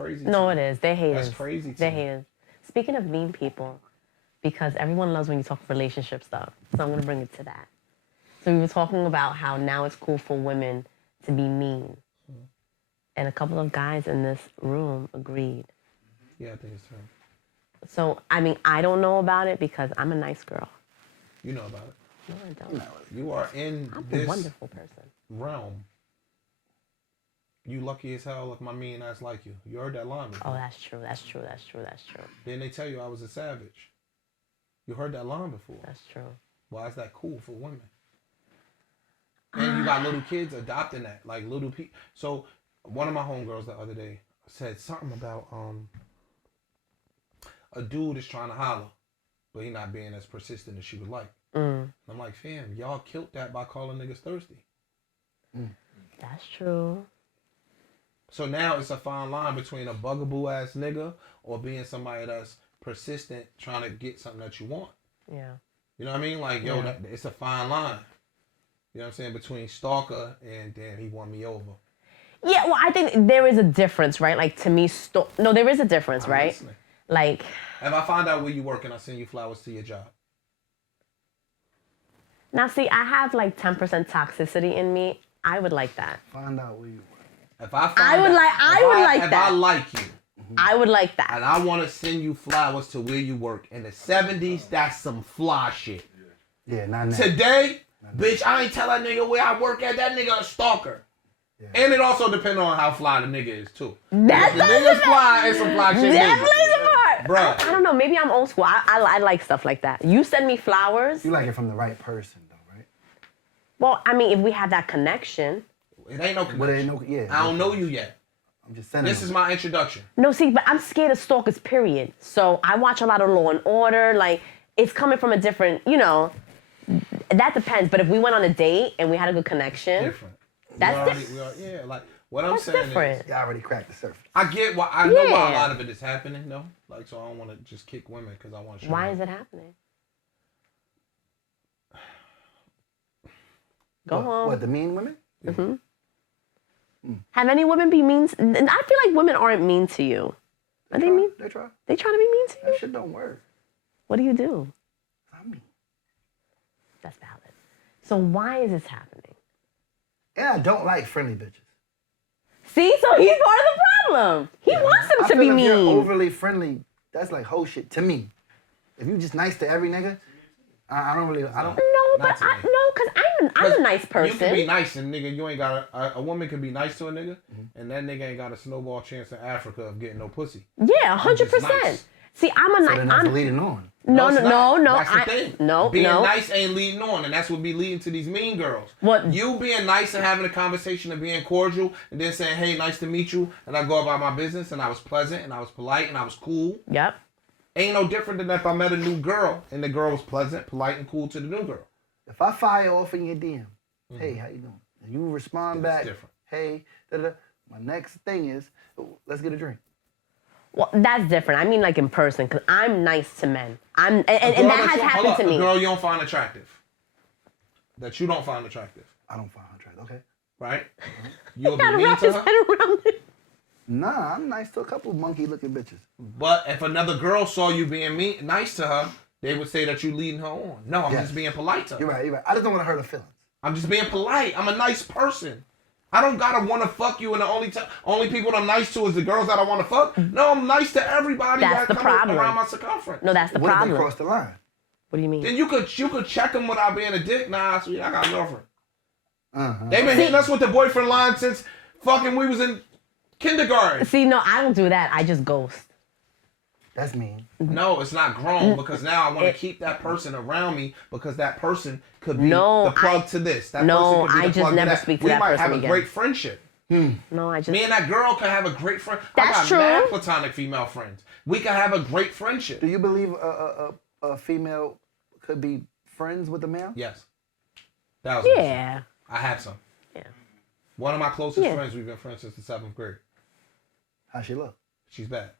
crazy. No, it is. They're haters. That's crazy. They're haters. Speaking of mean people, because everyone loves when you talk relationship stuff, so I'm going to bring it to that. So we were talking about how now it's cool for women to be mean. And a couple of guys in this room agreed. Yeah, I think it's true. So, I mean, I don't know about it because I'm a nice girl. You know about it. No, I don't. No, you are in I'm this a wonderful person. realm. You lucky as hell if my mean ass like you. You heard that line before. Oh, that's true. That's true. That's true. That's true. Then they tell you I was a savage. You heard that line before. That's true. Why is that cool for women? And you got little kids adopting that, like little people. So one of my homegirls the other day said something about a dude is trying to holler, but he not being as persistent as she would like. I'm like, fam, y'all killed that by calling niggas thirsty. That's true. So now it's a fine line between a bugaboo ass nigga or being somebody that's persistent trying to get something that you want. Yeah. You know what I mean? Like, yo, it's a fine line. You know what I'm saying? Between stalker and damn, he won me over. Yeah, well, I think there is a difference, right? Like, to me, no, there is a difference, right? Listening. Like, if I find out where you work and I send you flowers to your job. Now, see, I have like 10% toxicity in me. I would like that. Find out where you work. If I find I would like that. If I like you. I would like that. And I want to send you flowers to where you work. In the 70s, that's some fly shit. Yeah, not now. Today, bitch, I ain't tell that nigga where I work at. That nigga a stalker. Yeah. And it also depends on how fly the nigga is, too. That's the nigga's fly and some fly shit. That plays a part. Bruh. I don't know. Maybe I'm old school. I like stuff like that. You send me flowers. You like it from the right person, though, right? Well, I mean, if we have that connection. It ain't no connection. Well, ain't no, yeah, I don't know you yet. I'm just sending This is my introduction. No, see, but I'm scared of stalkers, period. So I watch a lot of Law and Order. Like, it's coming from a different, you know, that depends. But if we went on a date and we had a good connection. Different. That's different. Yeah, like, what I'm saying different. is. You already cracked the surface. I get why, I know why a lot of it is happening, though. Like, so I don't want to just kick women because I want to show Why them. is it happening? Go on. What, the mean women? Mm-hmm. Have any women be mean? I feel like women aren't mean to you. Are they mean? They try. They try to be mean to you? That shit don't work. What do you do? I'm mean. That's valid. So why is this happening? And I don't like friendly bitches. See, so he's part of the problem. He wants them to be if mean. You're overly friendly. That's like whole shit to me. If you just nice to every nigga, I don't. No, but I'm a nice person. You can be nice and nigga, you ain't got a woman can be nice to a nigga, and that nigga ain't got a snowball chance in Africa of getting no pussy. Yeah, 100%. Nice. See, I'm a nice. I'm leading on. No. That's the thing. Being no. nice ain't leading on, and that's what be leading to these mean girls. What? You being nice and having a conversation and being cordial, and then saying, "Hey, nice to meet you," and I go about my business, and I was pleasant, and I was polite, and I was cool. Yep. Ain't no different than if I met a new girl, and the girl was pleasant, polite, and cool to the new girl. If I fire off in your DM, hey, how you doing? And you respond back, different. Hey, da-da-da. My next thing is, let's get a drink. Well, that's different. I mean, like in person, because I'm nice to men. And that has happened to me. A girl you don't find attractive. That you don't find attractive. I don't find her attractive. Okay. Right? You'll be mean to her. Nah, I'm nice to a couple monkey-looking bitches. But if another girl saw you being nice to her, they would say that you leading her on. No, I'm just being polite to her. You're right. I just don't want to hurt her feelings. I'm just being polite. I'm a nice person. I don't gotta want to fuck you, and the only people that I'm nice to is the girls that I want to fuck. No, I'm nice to everybody that comes around my circumference. No, that's the problem. What if they cross the line? What do you mean? Then you could check them without being a dick. Nah, sweet, I got a girlfriend. They've been hitting us with the boyfriend line since fucking we was in kindergarten. See, no, I don't do that. I just ghost. That's mean. No, it's not grown because now I want to keep that person around me because that person could be the plug to this. That person could be the plug to that. Speak to that person again. We might have a great friendship. No, I just... Me and that girl could have a great friend. That's true. I got mad platonic female friends. We could have a great friendship. Do you believe a female could be friends with a male? Yes. 1,000%. Yeah. I have some. Yeah. One of my closest friends, we've been friends since the 7th grade. How's she look? She's bad.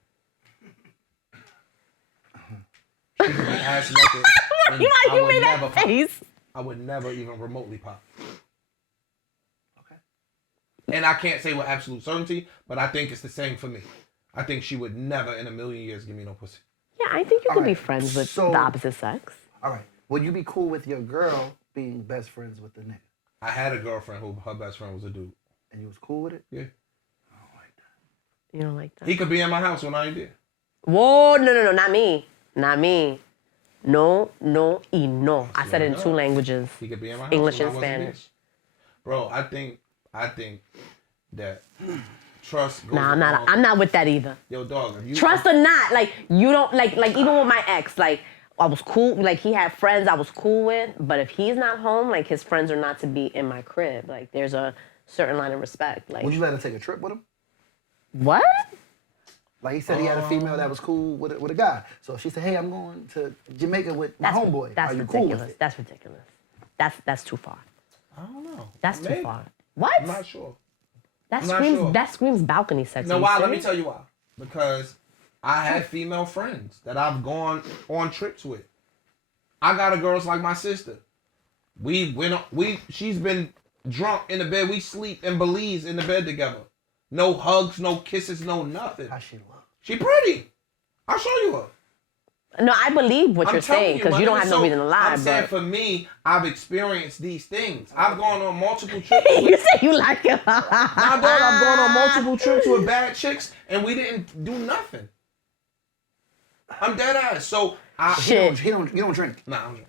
She's been ass naked. You made that face. I would never even remotely pop. Okay. And I can't say with absolute certainty, but I think it's the same for me. I think she would never in a million years give me no pussy. Yeah, I think you could be right, friends with so- the opposite sex. All right. Would you be cool with your girl being best friends with the nigga? I had a girlfriend who her best friend was a dude. And you was cool with it? Yeah. I don't like that. You don't like that? He could be in my house when I ain't there. Whoa, no, not me. Not me. No, y no. I said it in 2 languages. He could be in my house English when and I wasn't Spanish. there. Bro, I think that trust goes Nah, along- I'm not with that either. Yo, dog, if you Trust or not, like you don't like even with my ex, like I was cool, like he had friends I was cool with, but if he's not home, like his friends are not to be in my crib. Like there's a certain line of respect. Like Would you let her take a trip with him? what? Like he said he had a female that was cool with a guy. So she said, hey, I'm going to Jamaica with my homeboy. That's Are you ridiculous. cool with it? That's ridiculous. That's too far. I don't know. That's Maybe. too far. What? I'm not sure. That I'm not screams sure. that screams balcony sex. No, are you why? Let me serious? tell you why. Because I had female friends that I've gone on trips with. I got a girl's like my sister. She's been drunk in the bed. We sleep in Belize in the bed together. No hugs, no kisses, no nothing. How she look? She pretty. I'll show you her. No, I believe what I'm you're telling saying because my you don't nigga, have no so reason to lie. I'm saying But for me, I've experienced these things. I've gone on multiple trips. you say you like it. Nah, dog, I've gone on multiple trips with bad chicks and we didn't do nothing. I'm dead ass. So Shit. You don't drink. Nah, I'm drunk.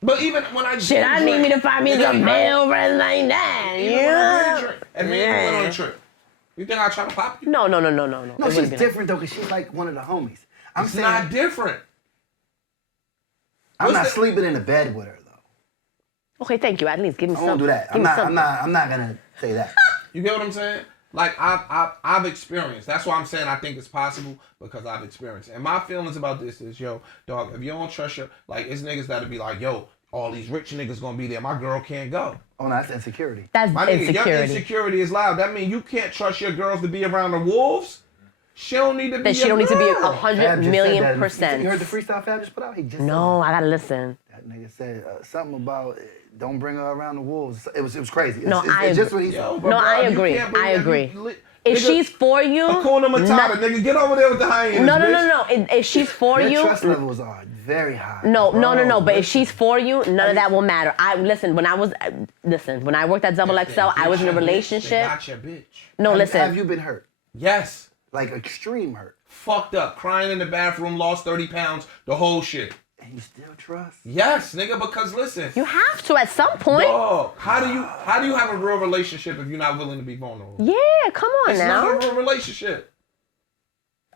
But even when I Shit, I need me to find me some male friends like that. Even when I did drink, and me and you went on a trip. You think I try to pop you? No. No, It she's wouldn't be different though, because she's like one of the homies. I'm It's saying not different. I'm What's not the- sleeping in the bed with her though. Okay, thank you. At least give me I something. won't do that. Give me something. I'm not gonna say that. You get what I'm saying? Like I've experienced. That's why I'm saying I think it's possible because I've experienced. And my feelings about this is, yo, dog, if you don't trust your, like, it's niggas that'll be like, yo, all these rich niggas gonna be there. My girl can't go. Oh no, that's insecurity. That's My nigga, your insecurity. insecurity is loud. That means you can't trust your girls to be around the wolves. She don't need to be. That she don't need to be girl. 100 Fab just million said that. percent. You heard the freestyle Fab just put out? He just No, I gotta listen. said that. That nigga said something about don't bring her around the wolves. It was crazy. No, it's I just agree. what he said. Yo, No, I you agree. can't bring I that- agree. you- If nigga, she's for you, Hakuna Matata, nigga, get over there with the hyenas. no. bitch. If she's for Your you, trust levels are very high. no. But if listen. she's for you, none of that will matter. When I worked at Double If XL, they I was in a bitch, they relationship. got your bitch. No, Have listen. you been hurt? Yes. Like extreme hurt? Fucked up. Crying in the bathroom, lost 30 pounds, the whole shit. And you still trust? Yes, nigga, because listen. You have to at some point. Dog, how do you have a real relationship if you're not willing to be vulnerable? Yeah, come on It's now. not a real relationship.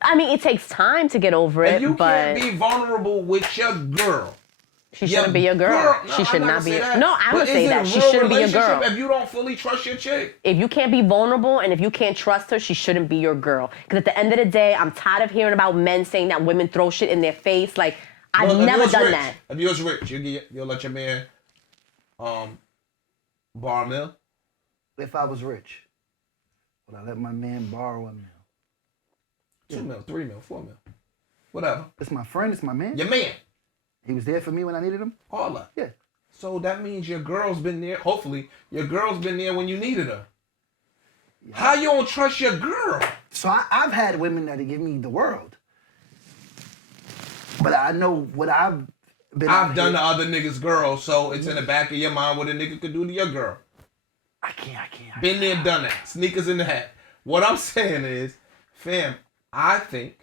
I mean, it takes time to get over If it, you but can't be vulnerable with your girl. she shouldn't be your girl. She should not be. No, I would say that. She shouldn't be your girl. If you don't fully trust your chick. If you can't be vulnerable and if you can't trust her, she shouldn't be your girl. Because at the end of the day, I'm tired of hearing about men saying that women throw shit in their face. Like, I've Look, if never you was done rich, that. If you was rich, you'll let your man borrow a mill? If I was rich, would I let my man borrow a mill? 2 mil, 3 mil, 4 mil. Whatever. It's my friend, it's my man. Your man. He was there for me when I needed him. All that. Yeah. So that means your girl's been there. Hopefully, your girl's been there when you needed her. Yeah. How you don't trust your girl? So I've had women that give me the world. But I know what I've been I've done to other niggas' girls, so it's in the back of your mind what a nigga could do to your girl. I can't. Been there, done that. Sneakers in the hat. What I'm saying is, fam, I think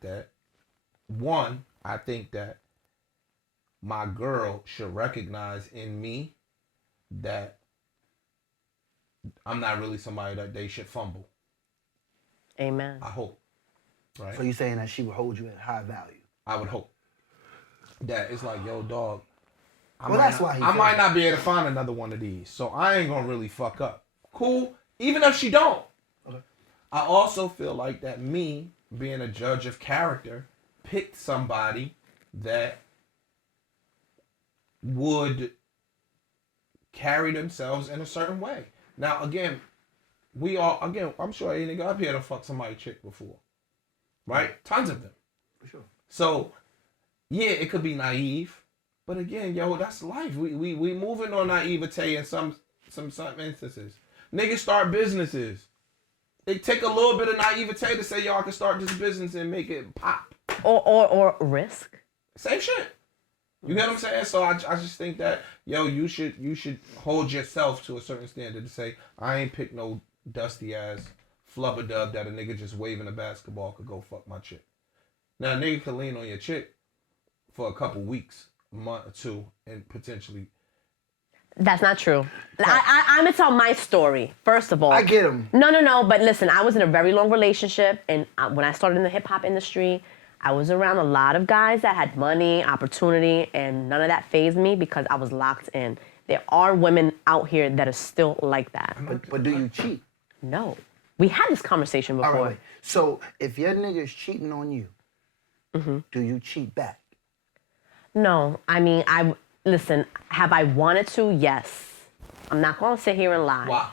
that my girl should recognize in me that I'm not really somebody that they should fumble. Amen. I hope. Right? So you're saying that she would hold you at high value? I would hope. That it's like, yo, dog. I might not be able to find another one of these, so I ain't gonna really fuck up. Cool, even if she don't. Okay. I also feel like that me, being a judge of character, picked somebody that would carry themselves in a certain way. Now, again, I'm sure any nigga up here done fucked somebody's chick before. Right? Tons of them. For sure. So, yeah, it could be naive. But again, yo, that's life. We moving on naivete in some instances. Niggas start businesses. They take a little bit of naivete to say, y'all can start this business and make it pop. Or risk. Same shit. You get what I'm saying? So I just think that, yo, you should hold yourself to a certain standard to say, I ain't pick no dusty ass flubber dub that a nigga just waving a basketball could go fuck my chick. Now a nigga could lean on your chick for a couple weeks, a month or two, and potentially. That's not true. I'm gonna tell my story, first of all. I get him. No, but listen, I was in a very long relationship, and when I started in the hip-hop industry, I was around a lot of guys that had money, opportunity, and none of that fazed me because I was locked in. There are women out here that are still like that. But do you cheat? No. We had this conversation before. All right. So if your nigga is cheating on you, do you cheat back? No, I mean, listen, have I wanted to? Yes. I'm not gonna sit here and lie. Why?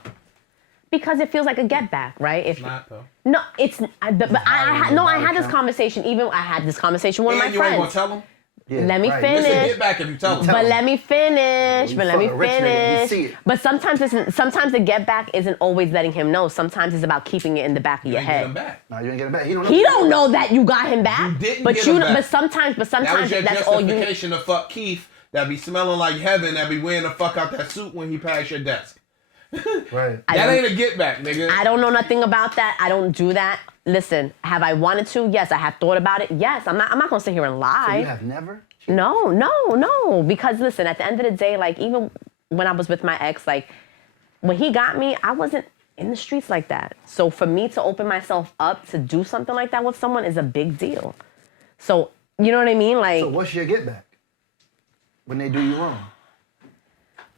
Because it feels like a get back, right? It's not though. No, it's but I had this conversation. I had this conversation with my And you friends. ain't gonna tell them? Yeah, Let me right. finish. It's a get back if you tell them. But let me finish. You But let me fuck a rich nigga, you see finish. it. But sometimes the get back isn't always letting him know. Sometimes it's about keeping it in the back of You your ain't get head. them back. No, you ain't getting back. He don't know. He don't know that you got him back. You didn't but get you him back. but sometimes That was your that's all you justification to fuck Keith that be smelling like heaven, that be wearing the fuck out that suit when he passed your desk. Right. That ain't a get back, nigga. I don't know nothing about that. I don't do that. Listen, have I wanted to? Yes. I have thought about it. Yes. I'm not gonna sit here and lie. So you have never? No. Because listen, at the end of the day, like even when I was with my ex, like when he got me, I wasn't in the streets like that. So for me to open myself up to do something like that with someone is a big deal. So you know what I mean? Like So what's your get back? When they do you wrong?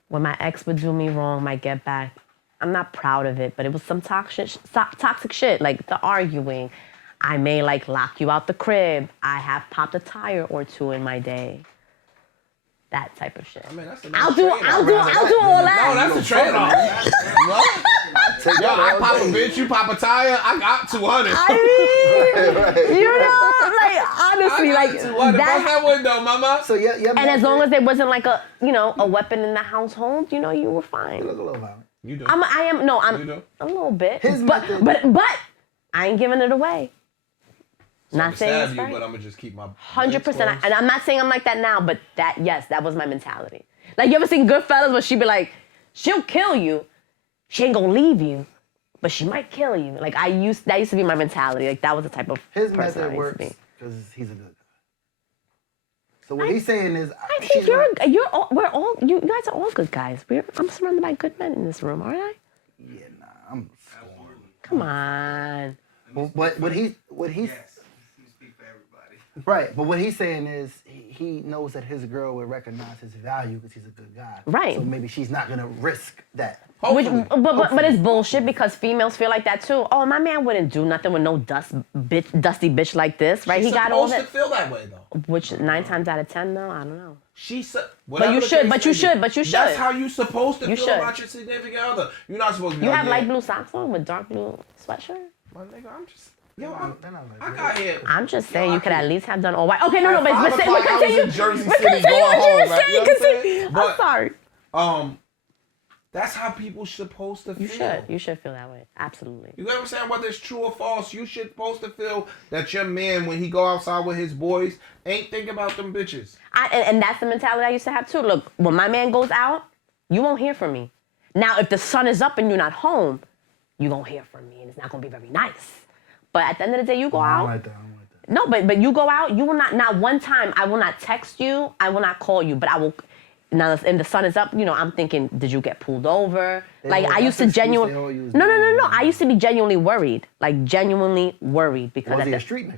when my ex would do me wrong, my get back, I'm not proud of it, but it was some toxic shit, like the arguing. I may like lock you out the crib. I have popped a tire or two in my day. That type of shit. I mean, that's a nice I'll do all No, that. that's a trade-off. Yo, I pop a bitch, you pop a tire, I got 200. You know, like honestly, I like got 200. Bust that window, mama. So yeah. And as long as there wasn't like a weapon in the household, you were fine. You look a little violent. You do. I'm You do. a little bit. His but method- I ain't giving it away. So Not I'ma saying stab it's you, right. but I'm gonna just keep my 100%. And I'm not saying I'm like that now, but that was my mentality. Like you ever seen Goodfellas where she be like, she'll kill you, she ain't gonna leave you, but she might kill you. Like that used to be my mentality. Like that was the type of His person method I used to works be. because he's a good guy. So what he's saying is, I think you guys are all good guys. I'm surrounded by good men in this room, aren't I? Yeah, nah, I'm. Come on. But what he's Yes, you speak for everybody. right. But what he's saying is he knows that his girl would recognize his value because he's a good guy. Right. So maybe she's not gonna risk that. But Hopefully. it's bullshit because females feel like that too. Oh, my man wouldn't do nothing with no dusty bitch like this, right? She's he got all supposed that. to feel that way though. Which 9 times out of 10, though, I don't know. She said, But you should. That's how you supposed to You feel should. about your significant other. You're not supposed to be You like, have yeah, light blue socks on with dark blue sweatshirt. My nigga, I'm just. They're Yo, not like I that. got here. I'm just saying Yo, you could at least have done all white. Okay, no, but At 5 o'clock, I was continue. in Jersey But City continue going what you home, were like, you know saying. what I'm saying? Continue. I'm But, sorry. That's how people supposed to feel. You should feel that way. Absolutely. You get what I'm saying? Whether it's true or false, you should supposed to feel that your man, when he go outside with his boys, ain't think about them bitches. And that's the mentality I used to have too. Look, when my man goes out, you won't hear from me. Now, if the sun is up and you're not home, you won't hear from me, and it's not gonna be very nice. But at the end of the day, you go I out. don't like that. No, but you go out, you will not one time, I will not text you, I will not call you, but I will, now and the sun is up, I'm thinking, did you get pulled over? I used to genuinely, no, I used to be genuinely worried, because Was he a street nigga?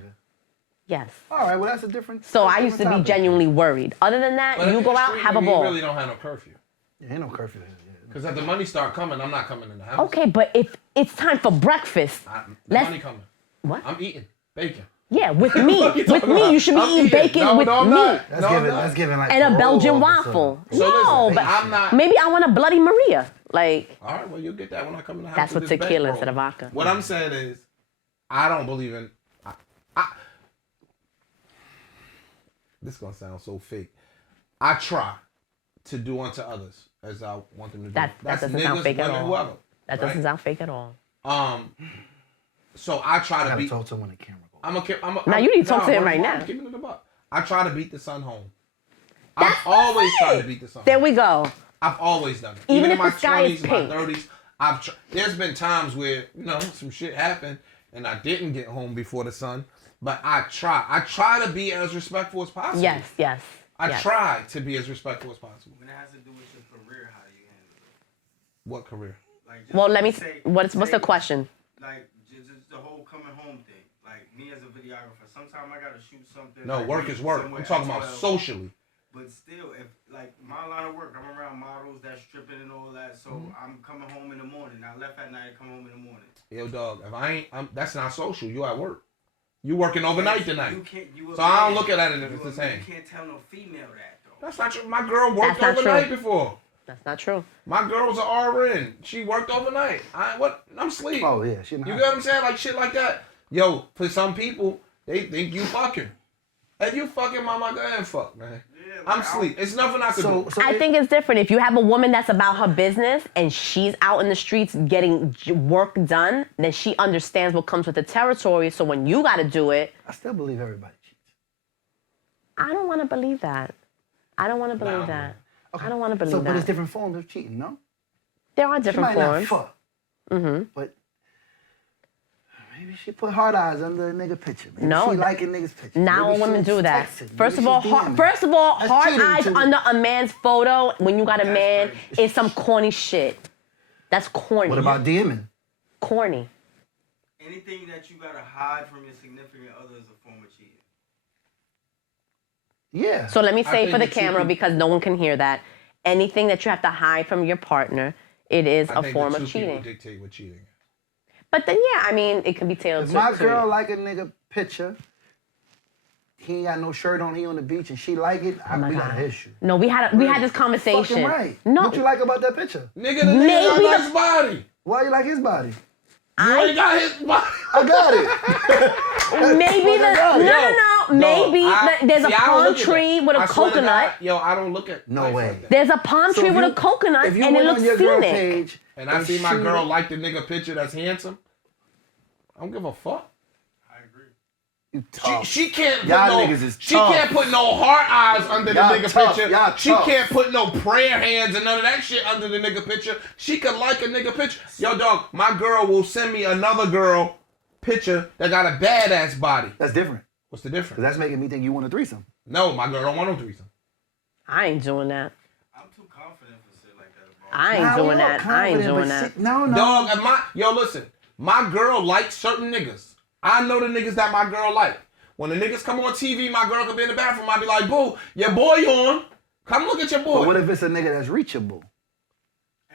yes. All right, well that's a different. So that's a I used to be different topic. genuinely worried. Other than that, But if you you're go out, street have a nigga, ball. You really don't have no curfew. Yeah, ain't no curfew here. Yeah. Because if the money start coming, I'm not coming in the house. Okay, but if it's time for breakfast, The let's, money coming. what? I'm eating bacon. Yeah, with me. What you With talking me, about? you should be I'm eating eating. bacon No, with no, I'm me. not. Let's give it like And a parole Belgian officer. waffle. So No, listen, but I'm not. maybe I want a Bloody Maria. Like, All right, well, you'll get that when I come in the house. That's with with this tequila bankroll. instead of vodka. What I'm saying is, I don't believe in. This is gonna sound so fake. I try to do unto others as I want them to do. That That's doesn't niggas, sound fake at women, all. whoever. That doesn't sound fake at all. So I try to gotta beat. talk to him when the camera goes. Now you need to talk to him right now. I'm keeping it a buck. I try to beat the sun home. I've always tried to beat the sun. There we go. I've always done it. Even in if my the sky is 20s, my pink. 30s, there's been times where, some shit happened and I didn't get home before the sun, but I try. I try to be as respectful as possible. Yes. I try to be as respectful as possible. When it has to do with your career, how do you handle it? What career? Like, Well, let me. What's the question? Like, just the whole coming home thing. Like, me as a videographer, sometimes I gotta shoot something. No, like, work is work. somewhere I'm talking at about 12. socially. But still, if like my line of work, I'm around models that's stripping and all that, so I'm coming home in the morning. I left at night, come home in the morning. Yo, dog, if I ain't, that's not social. You at work. You working overnight tonight. You So I don't look at it if it's the same. You can't tell no female that though. That's not true. My girl worked That's not overnight true. before. That's not true. My girl's an RN. She worked overnight. I'm asleep. Oh yeah, she. You get what I'm saying? Like shit like that. Yo, for some people, they think you fucking. If you fucking, mama, go ahead and fuck, man. Yeah, like, I'm asleep. It's nothing I can do. So I think it's different. If you have a woman that's about her business and she's out in the streets getting work done, then she understands what comes with the territory. So when you got to do it, I still believe everybody cheats. I don't want to believe that. I don't want to believe Nah. that. Okay. I don't want to believe So, that. but it's different forms of cheating, no? There are She different might forms. not fuck, but maybe she put hard eyes under a nigga picture. Maybe No, she liking niggas picture. Not all Maybe women she's do that. texting. First of Maybe all, she's hard, DMing. first of all, That's hard cheating eyes too. under a man's photo when you got a man crazy. is some corny shit. That's corny. What about DMing? corny? Anything that you gotta hide from your significant other is a form of cheating. Yeah. So let me I say think for the the two camera people- because no one can hear that. Anything that you have to hide from your partner, it is I a think form the of two people cheating. dictate what cheating is. But then, yeah, I mean, it can be tailored if to my to- girl like a nigga picture, he ain't got no shirt on, he on the beach, and she like it, Oh my we got God. an issue. No, we had this conversation. Fucking right. No, What you like about that picture? Nigga, the nigga got a Maybe nice body. Why you like his body? You ain't got his body. I got it. maybe the got it. no. Maybe there's a palm tree with a coconut. Yo, I don't look at No life way. like that. There's a palm So tree if with you- a coconut, if you and it went looks on your girl scenic. page And I see my she- girl like the nigga picture that's handsome. I don't give a fuck. I agree. You tough. She can't put Y'all no. niggas is She tough. can't put no heart eyes under the Y'all nigga tough. picture. Y'all She tough. can't put no prayer hands and none of that shit under the nigga picture. She could like a nigga picture. Yo, dog, my girl will send me another girl picture that got a badass body. That's different. What's the Because difference? that's making me think you want a threesome. No, my girl don't want no threesome. I ain't doing that. I'm too confident for shit like that. About I ain't Nah, doing we all that. I ain't confident, doing but that. shit- No. Dog, and listen, my girl likes certain niggas. I know the niggas that my girl like. When the niggas come on TV, my girl could be in the bathroom. I'd be like, boo, your boy on. Come look at your boy. But what if it's a nigga that's reachable?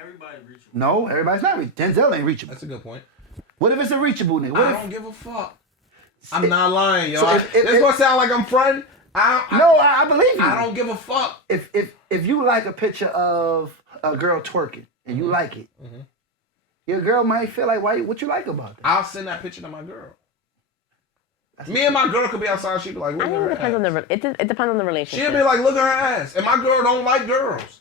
everybody reachable. No, everybody's not reachable. Denzel ain't reachable. That's a good point. What if it's a reachable nigga? What I if, don't give a fuck. I'm not lying, yo. So This gonna sound like I'm fronting. no, I believe you. I don't give a fuck. If you like a picture of a girl twerking and you like it, your girl might feel like, what you like about that? I'll send that picture to my girl. Me and my girl could be outside. She'd be like, look I at think her it depends on ass. it depends on the relationship. She'll be like, look at her ass. And my girl don't like girls.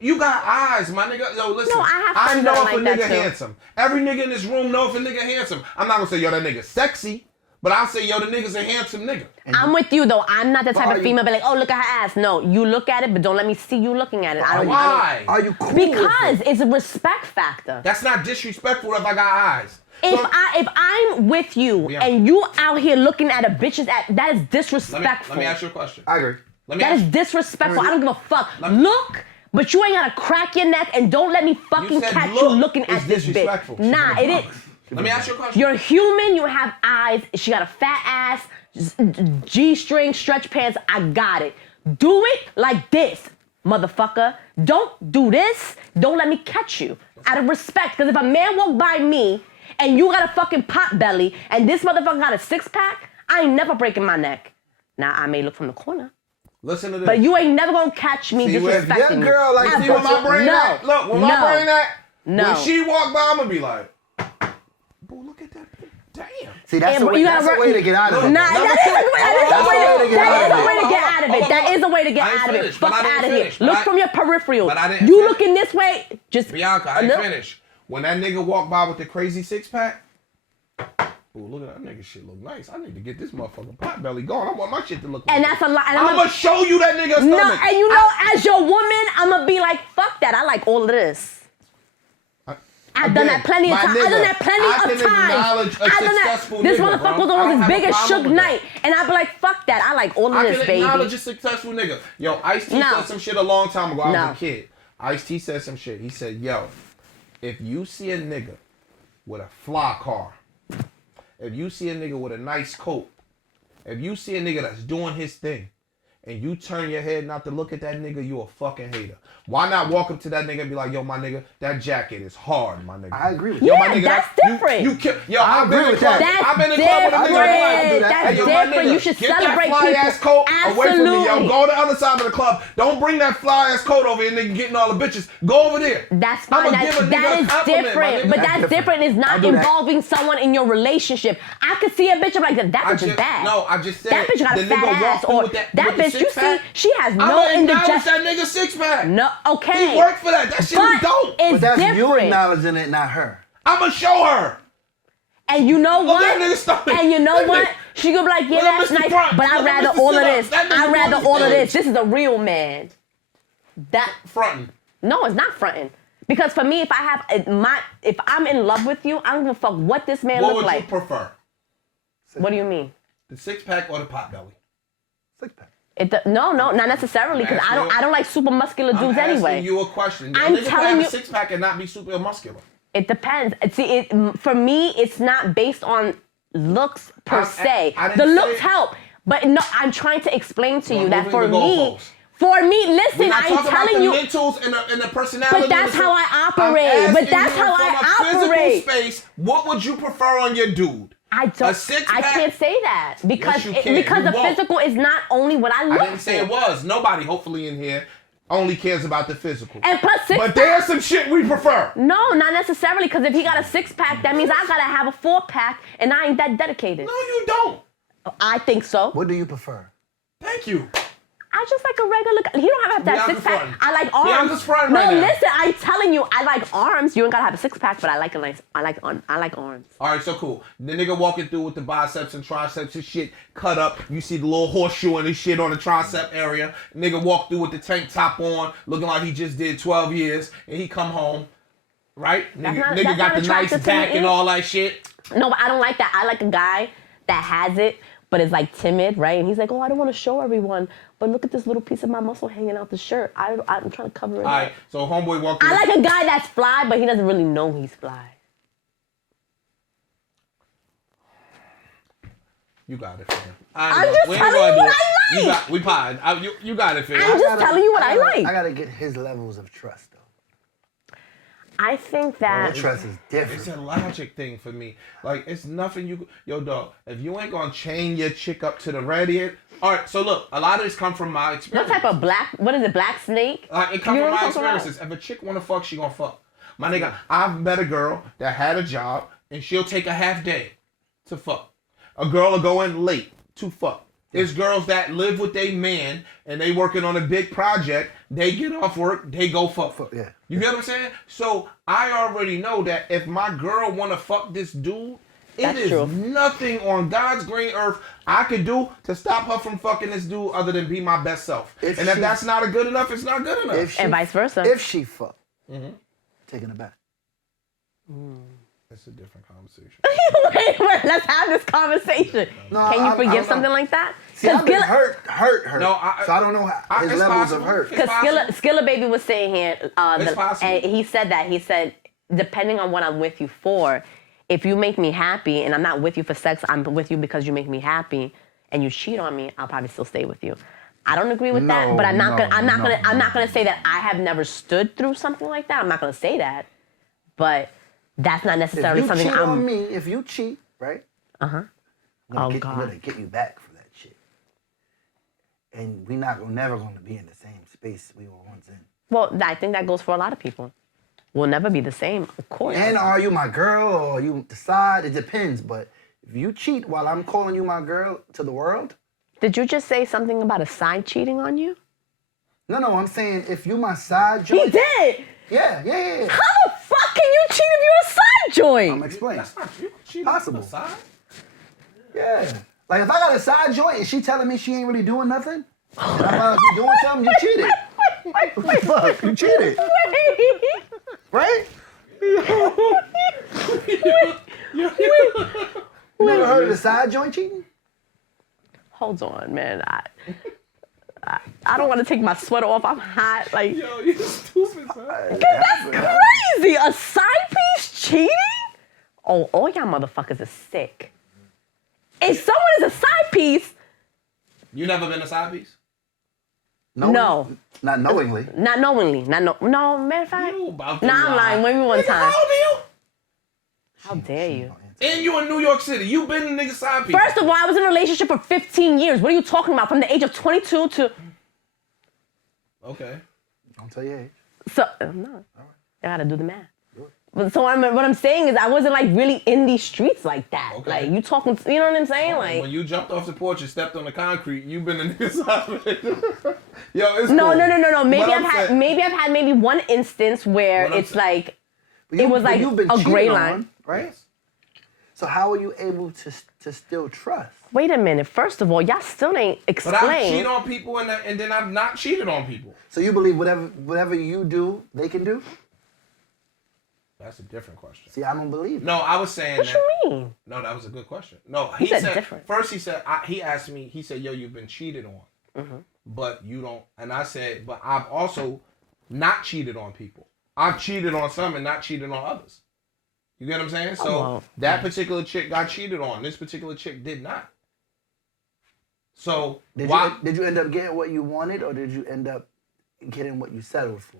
You got eyes, my nigga. Yo, listen. No, I have friends know that if a like that nigga too. handsome. Every nigga in this room know if a nigga handsome. I'm not gonna say, yo, that nigga sexy. But I'll say, yo, the nigga's a handsome nigga. I'm with you though. I'm not the type are of you- female be like, oh, look at her ass. No, you look at it, but don't let me see you looking at it. I don't. Why? Are you cool Because with it? it's a respect factor. That's not disrespectful if I got eyes. If So- I'm with you Yeah. and you out here looking at a bitch's ass, that is disrespectful. let me ask you a question. I agree. Let me That ask is disrespectful. I don't give a fuck. Let me- Look, but you ain't gotta crack your neck and don't let me fucking said catch look you looking is at this disrespectful. bitch. Nah, it is. Let me ask you a question. You're human, you have eyes, she got a fat ass, G-string, stretch pants, I got it. Do it like this, motherfucker. Don't do this. Don't let me catch you. Out of respect, because if a man walk by me and you got a fucking pot belly and this motherfucker got a six-pack, I ain't never breaking my neck. Now, I may look from the corner, Listen to this. but you ain't never gonna catch me See, when disrespecting your me. girl like Ever. See when my brain no. at? Look, when my No. brain at, No. when she walk by, I'm gonna be like, boy, look at that. Damn. See, that's And the way, you gotta that's a work- way to get out of it. Nah, Number that two. is a way to get out of it. That is a way to get I ain't out of it. finished, but Fuck I didn't out of here. finish, Look but from your peripheral. but I didn't You finish. looking this way, just Bianca, I a didn't little- finish. when that nigga walk by with the crazy six pack, ooh, look at that nigga shit look nice. I need to get this motherfucking pot belly going. I want my shit to look like And that's a lot. I'm gonna show you that nigga's No, stomach. and you know, as your woman, I'm gonna be like, fuck that. I like all of this. I've done that plenty of times. I've done that plenty of times. I've done that. This motherfucker was on his biggest Suge Knight, and I'd be like, fuck that. I like all of this, baby. I can acknowledge a successful nigga. Yo, Ice-T said some shit a long time ago. I was a kid. Ice-T said some shit. He said, yo, if you see a nigga with a fly car, if you see a nigga with a nice coat, if you see a nigga that's doing his thing, and you turn your head not to look at that nigga, you a fucking hater. Why not walk up to that nigga and be like, yo, my nigga, that jacket is hard, my nigga. I agree with you. that. Yeah, my nigga, that's different. Yo, I've been in the club. I've been in the club with a nigga. That's different. You should celebrate people. Get that fly ass coat away from me, yo. Absolutely. Go to the other side of the club. Don't bring that fly ass coat over here, nigga, getting all the bitches. Go over there. That's fine. That is different. But that's different. It's not involving someone in your relationship. I could see a bitch, I'm like, that bitch is bad. No, I just said that bitch got a fat ass. Or that bitch, you see, she has no indigestion. that nigga six pack. No, okay. He worked for that. That shit was dope. It's but that's different. you acknowledging it, not her. I'ma show her. And you know what? That nigga stomach. And you know what? She gonna be like, yeah, that's nice, but I'd rather all of this. I'd rather all of this. This is a real man. That fronting. No, it's not fronting. Because for me, if I'm in love with you, I don't give a fuck what this man looks like. What would you prefer? What do you mean? The six pack or the pot belly? Six pack. No, not necessarily, because I don't like super muscular dudes anyway. I'm asking you a question. I'm telling you, a six pack and not be super muscular. It depends. See, for me, it's not based on looks per se. The looks help, but no, I'm trying to explain to you that for me, listen, I'm telling you. We're not talking about the mentals and the personality. But that's how I operate. But that's how I operate. Physical space, what would you prefer on your dude? I can't say that because yes, the physical is not only what I look for. I didn't say it was. Nobody, hopefully, in here only cares about the physical. And plus but there's some shit we prefer. No, not necessarily, because if he got a six pack, that means I gotta have a 4-pack, and I ain't that dedicated. No, you don't. I think so. What do you prefer? Thank you. I just like a regular. He don't have to have six pack. I like arms. Bianca's fronting no, right now. listen, I'm telling you, I like arms. You ain't gotta have a 6-pack, but I like arms. All right, so cool. The nigga walking through with the biceps and triceps and shit cut up. You see the little horseshoe and his shit on the tricep area. Nigga walk through with the tank top on, looking like he just did 12 years, and he come home, right? Nigga got the nice back and all that shit. No, but I don't like that. I like a guy that has it, but is like timid, right? And he's like, oh, I don't want to show everyone, but look at this little piece of my muscle hanging out the shirt. I'm trying to cover it. All right, so homeboy walked through. I like a guy that's fly, but he doesn't really know he's fly. You got it, fam. I'm just telling you what I like. We pod. You got it, fam. I'm just telling you what I like. I gotta get his levels of trust, though. I think that trust is different. It's a logic thing for me. Like, it's nothing you... Yo, dog, if you ain't gonna chain your chick up to the radiator... All right, so look, a lot of this come from my experience. what type of black snake? It comes from my experiences. If a chick wanna fuck, she gonna fuck. My nigga, I've met a girl that had a job, and she'll take a half day to fuck. A girl will go in late to fuck. There's girls that live with their man and they working on a big project. They get off work, they go fuck. Yeah. You get what I'm saying? So I already know that if my girl wanna fuck this dude, it is nothing on God's green earth I could do to stop her from fucking this dude other than be my best self. If that's not good enough, it's not good enough. And vice versa. If she fuck, taking it back. That's a different conversation. wait, let's have this conversation. No, Can you forgive something like that? See, I've been hurt. No, so I don't know his levels of hurt. Because Skilla Baby was saying here, it's possible. and he said that. He said, depending on what I'm with you for, if you make me happy and I'm not with you for sex, I'm with you because you make me happy, and you cheat on me, I'll probably still stay with you. I don't agree with that, but I'm not gonna say that I have never stood through something like that. I'm not gonna say that, but that's not necessarily something I'm. On me, if you cheat, right? God. I'm gonna get you back for that shit, and we're never gonna be in the same space we were once in. Well, I think that goes for a lot of people. We'll never be the same, of course. And are you my girl or you decide? It depends. But if you cheat while I'm calling you my girl to the world. Did you just say something about a side cheating on you? No, I'm saying if you my side joint. He did! Yeah. How the fuck can you cheat if you're a side joint? I'm explaining. That's not you. She Possible. on the side. Yeah. Like if I got a side joint and she telling me she ain't really doing nothing, and I find out you doing something, you cheated. What the fuck? You cheated. Right? You never heard of the side joint cheating? Hold on, man. I don't want to take my sweater off. I'm hot. Like, Yo, you stupid, son. that's crazy. A side piece cheating? Oh, all y'all motherfuckers are sick. If someone is a side piece, You never been a side piece? no. Not knowingly. Not knowingly. No, matter of fact. You about to Nah, I'm lie. lying. Maybe one Nigga, time. How old are you? How dare you? And you in New York City. You been a nigga side piece. First of all, I was in a relationship for 15 years. What are you talking about? From the age of 22 to... Okay. Don't tell your age. So, no. I gotta do the math. But so what I'm saying is I wasn't like really in these streets like that. Okay. Like you talking, you know what I'm saying? Like When you jumped off the porch and stepped on the concrete, you been a nigga side piece. Yo, it's no. cool. Maybe But I've had maybe one instance where What I'm it's saying- like But it was but like you've been a cheated gray on, line. right? Yes. So how are you able to still trust? Wait a minute. First of all, y'all still ain't But I've cheated explained. on people and then I've not cheated on people. So you believe whatever you do, they can do? That's a different question. See, I don't believe. No, I was saying What that. you mean? No, that was a good question. No, He said different. First, he said he asked me. He said, "Yo, you've been cheated on, but you don't." And I said, "But I've also not cheated on people. I've cheated on some and not cheated on others. You get what I'm saying? So well, that particular chick got cheated on. This particular chick did not. So Did you end up getting what you wanted, or did you end up getting what you settled for?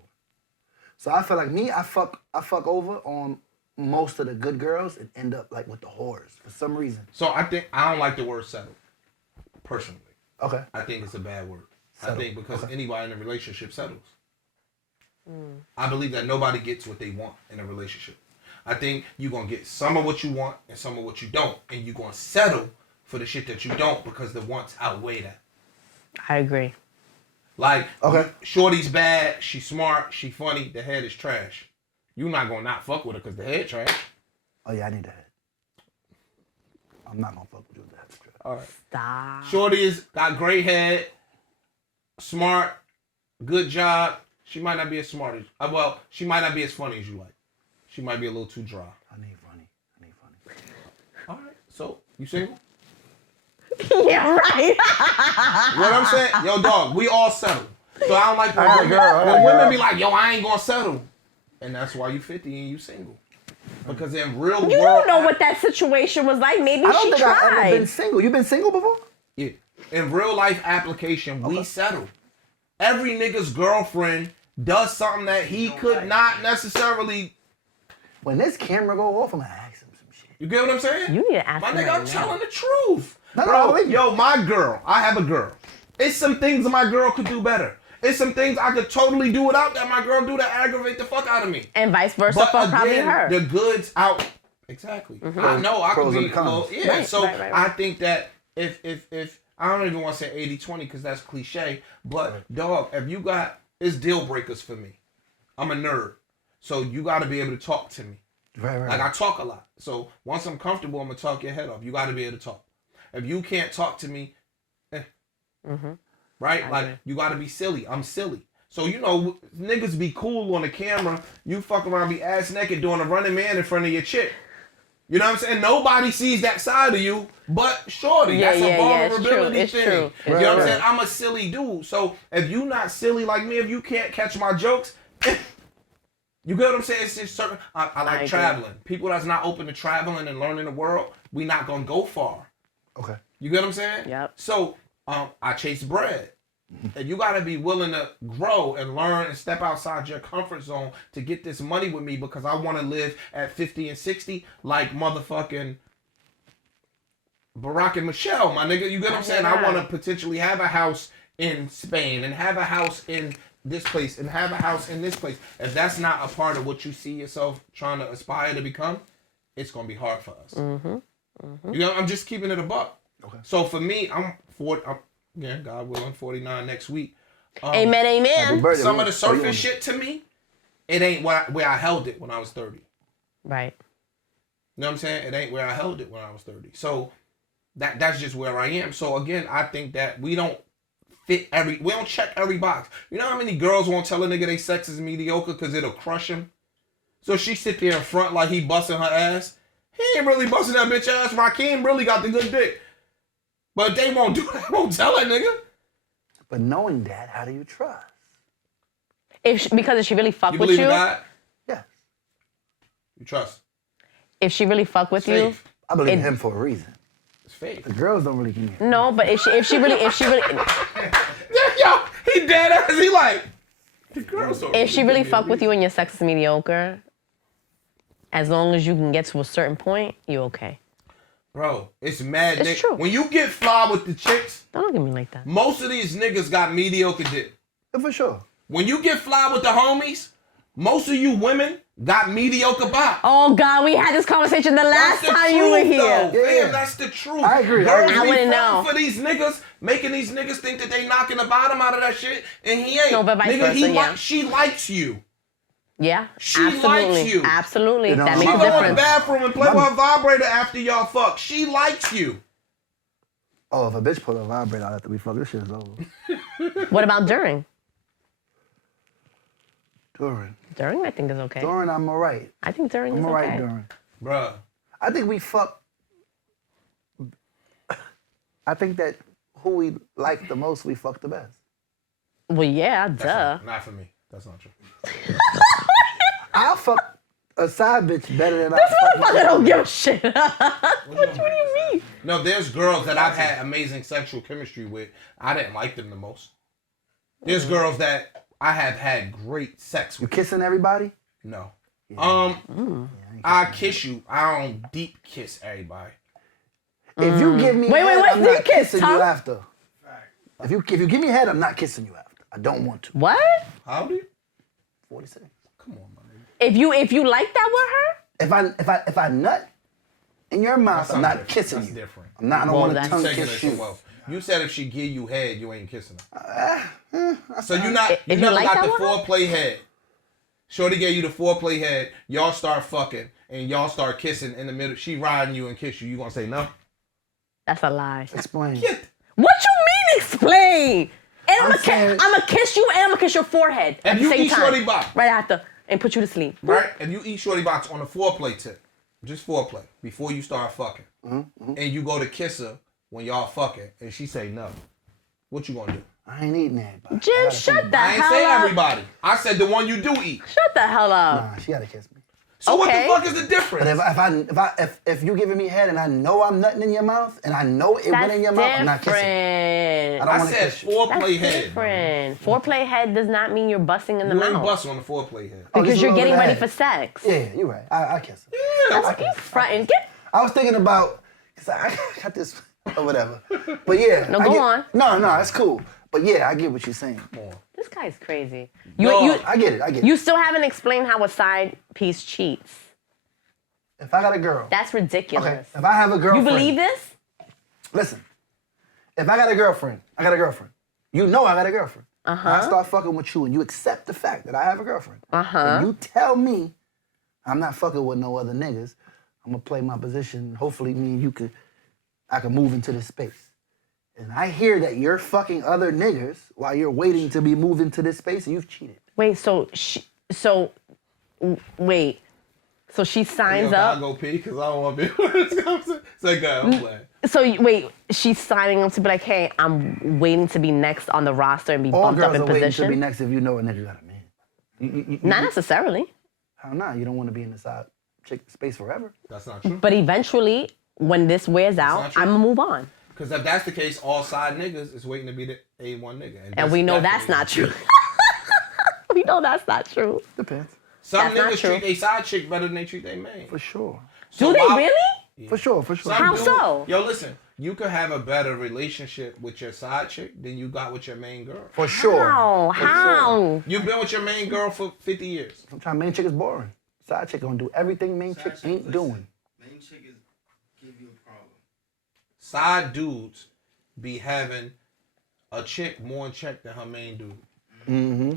So I feel like me, I fuck over on most of the good girls and end up like with the whores for some reason. So I don't like the word settle. Personally, Okay. I think it's a bad word. Settle. I think because Okay. anybody in a relationship settles. I believe that nobody gets what they want in a relationship. I think you're going to get some of what you want and some of what you don't. And you're going to settle for the shit that you don't because the wants outweigh that. I agree. Like, Okay. Shorty's bad, she's smart, she funny, the head is trash. You're not going to not fuck with her because the head trash. Oh yeah, I need the head. I'm not gonna fuck with you with the head. All right. Stop. Shorty is got great head, smart, good job. She might not be as smart as well. She might not be as funny as you like. She might be a little too dry. I need funny. All right. So you single? Yeah, right. What I'm saying, yo, dog, we all settle. So I don't like when I got a women, girl, I got when a women girl. be like, yo, I ain't gonna settle, and that's why you 50 and you single. Because in real You world, don't know what that situation was like. Maybe I don't she think I've ever been tried. single. You been single before? yeah, in real life application, we settle. Every nigga's girlfriend does something that he could not necessarily. When this camera go off, I'm gonna ask him some shit. You get what I'm saying? You need to ask My him nigga, right I'm now. telling the truth. No, Bro, I believe you. yo, my girl, I have a girl. It's some things my girl could do better. It's some things I could totally do without that my girl do to aggravate the fuck out of me. And vice versa But for probably again, her. the goods out. Exactly. I know I could Pros be and cons. yeah. Right, So right. I think that if I don't even want to say 80-20 because that's cliche, but dog, if you got it's deal breakers for me. I'm a nerd, so you got to be able to talk to me. Right. Like I talk a lot, so once I'm comfortable, I'm gonna talk your head off. You got to be able to talk. If you can't talk to me, right? Like agree. you got to be silly. I'm silly. So you know, niggas be cool on the camera. You fuck around, be ass naked doing a running man in front of your chick. You know what I'm saying? Nobody sees that side of you, but shorty. Yeah, That's yeah, a yeah, it's vulnerability true, it's thing. true. You It's know what I'm true. saying? I'm a silly dude. So if you not silly like me, if you can't catch my jokes, you get what I'm saying? It's just certain. I I like agree. traveling. People that's not open to traveling and learning the world, we not gonna go far. Okay. You get what I'm saying? Yep. So I chase bread. And you gotta be willing to grow and learn and step outside your comfort zone to get this money with me because I want to live at 50 and 60 like motherfucking Barack and Michelle, my nigga. You get what I'm saying? I want to potentially have a house in Spain and have a house in this place and have a house in this place. If that's not a part of what you see yourself trying to aspire to become, it's gonna be hard for us. You know, I'm just keeping it a buck. Okay. So for me, I'm 40. Yeah, God willing, 49 next week. Amen, Happy amen. birthday. Some of the Oh, you surface shit to me, it ain't where I held it when I was 30. Right. You know what I'm saying? It ain't where I held it when I was 30. So that's just where I am. So again, I think that we don't check every box. You know how many girls won't tell a nigga they sex is mediocre because it'll crush him? So she sit there in front like he busting her ass. He ain't really busting that bitch ass. Rakeem really got the good dick. But they won't do that. Won't tell that nigga. But knowing that, how do you trust? Because if she really fuck You with believe you, in God? Yes. You trust. if she really fuck with you, Faith. I believe in him for a reason. It's faith. The girls don't really give me. no. But if she really, Yo, he dead ass. He like, the girls don't if she really give me a fuck with reason. you and your sex is mediocre, as long as you can get to a certain point, you okay. Bro, it's mad. It's true. When you get fly with the chicks, Don't look at me like that. most of these niggas got mediocre dick. Yeah, for sure. When you get fly with the homies, most of you women got mediocre bop. Oh God, we had this conversation the last time you were here. Though. Yeah. Fam, that's the truth. I agree. Girls I be wouldn't falling know. for these niggas, making these niggas think that they knocking the bottom out of that shit, and he ain't. No, but vice Nigga, versa, yeah. she likes you. Yeah, She absolutely, likes you. absolutely. You know, That she She makes go a in the difference. bathroom and play with her vibrator after y'all fuck. She likes you. Oh, if a bitch put a vibrator out after we fuck, this shit is over. What about during? During. During, I think is okay. During, I'm alright. I think during I'm is alright okay. during. Bruh. I think we fuck. I think that who we like the most, we fuck the best. Well, yeah, That's duh. not for me. That's not true. I'll fuck a side bitch better than I fuck I don't give a shit. What do you mean? No, there's girls that I've had amazing sexual chemistry with. I didn't like them the most. There's girls that I have had great sex You with. kissing everybody? No. Yeah. I kiss you. I don't deep kiss everybody. If you give me Wait, head, what's I'm the not kiss, kissing Tom? you after. If you give me head, I'm not kissing you after. I don't want to. What? How do you? 46. Come on, my nigga. If you like that with her, If I nut in your mouth, That's I'm not different. kissing That's you. different. I'm not. I don't Well, want to that's- tongue Taking kiss it you. well. You said if she give you head, you ain't kissing her. So you not. If You you never like got that the with her? foreplay head. Shorty gave you the foreplay head. Y'all start fucking and y'all start kissing in the middle. She riding you and kiss you. You gonna say no? that's a lie. Explain. Get. What you mean explain? And I'm saying- I'm gonna kiss you and I'm gonna kiss your forehead at And the you same eat time. shorty bop. Right after. And put you to sleep. Right? If you eat shorty box on the foreplay tip, just foreplay before you start fucking, and you go to kiss her when y'all fucking, and she say no, what you gonna do? I ain't eating everybody. Jim, shut the I ain't hell say up. everybody. I said the one you do eat. Shut the hell up. Nah, she gotta kiss me. So Okay. what the fuck is the difference? But if you giving me head and I know I'm nutting in your mouth and I know it went in your mouth, I'm not kissing. different. I don't I wanna said kiss you. foreplay That's head. different. Foreplay head does not mean you're busting in the You ain't mouth. bust on the foreplay head. Oh, Because just you're a little getting bit ready of for head. sex. Yeah, you're right. I kiss her. Yeah. You fronting. Get. I was thinking about, cause I got this or whatever. But yeah. No, I go get, on. No, it's cool. But yeah, I get what you're saying. This guy's crazy. No, I get it. You still haven't explained how a side piece cheats. If I got a girl. That's ridiculous. Okay. If I have a You girlfriend. believe this? Listen. If I got a girlfriend, I got a girlfriend. You know I got a girlfriend. I start fucking with you and you accept the fact that I have a girlfriend. And you tell me I'm not fucking with no other niggas. I'm gonna play my position. Hopefully me and you I can move into this space. And I hear that you're fucking other niggas while you're waiting to be moved into this space and you've cheated. Wait, so she signs Yo, up. I go pee because I don't want to be with this conversation. Say, God, I'm playing. So wait, she's signing up to be like, hey, I'm waiting to be next on the roster and be All bumped up girls in are waiting to position. be next if you know a nigga got a man. Not necessarily, How not? You don't want to be in the side chick space forever. That's not true. but eventually, when this wears not out, true. I'm gonna move on. Because if that's the case, all side niggas is waiting to be the A1 nigga. And we know that's not true. We know that's not true. Depends. Some That's not niggas true. treat their side chick better than they treat their main. For sure. Do they really? For sure. Some How dude- so? Yo, listen. You could have a better relationship with your side chick than you got with your main girl. For sure. How? You've been with your main girl for 50 years. Sometimes main chick is boring. Side chick gonna do everything main chick ain't doing. Main chick is give you a problem. Side dudes be having a chick more in check than her main dude. Mm-hmm.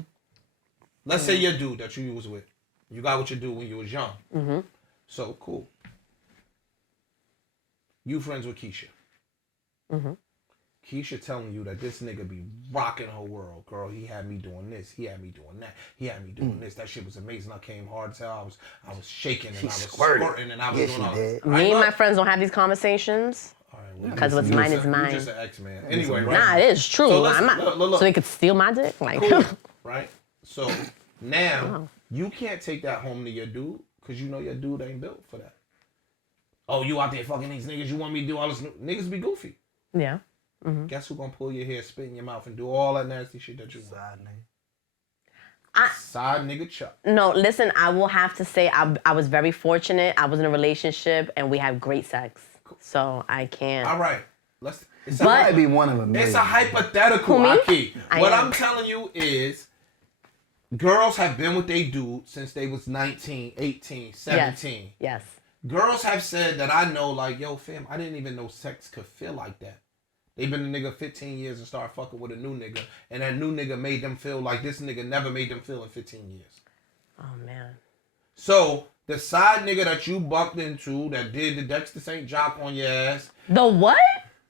Let's say your dude that you was with. You got what you do when you was young. So cool. You friends with Keisha. Mm-hmm. Keisha telling you that this nigga be rocking her world, girl. He had me doing this. He had me doing that. He had me doing this. That shit was amazing. I came hard as hell. I was shaking and I was squirting and I was doing all this. Me and my friends don't have these conversations because what's mine is mine. You're just an X-Man. Anyway, right? Nah, it is true. So I'm not, look. So they could steal my dick? Like, cool, right? So now you can't take that home to your dude because you know your dude ain't built for that. Oh, you out there fucking these niggas. You want me to do all this? Niggas be goofy. Yeah. Mm-hmm. Guess who gonna pull your hair, spit in your mouth, and do all that nasty shit that you want? Side nigga Chuck. No, listen, I will have to say I was very fortunate. I was in a relationship and we have great sex. Cool. So I can't. All right. It might be one of them. It's a hypothetical, Aki. What I'm telling you is girls have been with their dude since they was 19, 18, 17. Yes. Girls have said that I know, like, yo, fam, I didn't even know sex could feel like that. They been a nigga 15 years and start fucking with a new nigga, and that new nigga made them feel like this nigga never made them feel in 15 years. Oh, man. So, the side nigga that you bucked into that did the Dexter St. Jock on your ass. The what?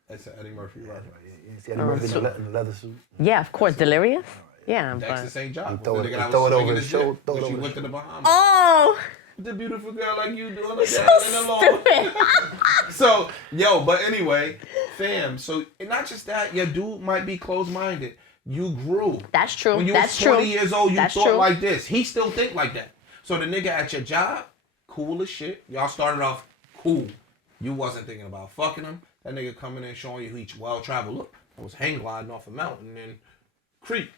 That's an Eddie Murphy reference. You see Eddie Murphy in the leather suit? Yeah, of course. Delirious? Yeah. Dexter St. Jock. Throw it over his shoulder. She went to the Bahamas. Oh! The beautiful girl like you doing it down in the lawn. So, but anyway, fam, so and not just that, your dude might be closed-minded. You grew. That's true. When you was 20 years old, you thought like this. He still think like that. So the nigga at your job, cool as shit. Y'all started off cool. You wasn't thinking about fucking him. That nigga coming in showing you he's well-traveled. Look, I was hang gliding off a mountain in Creek.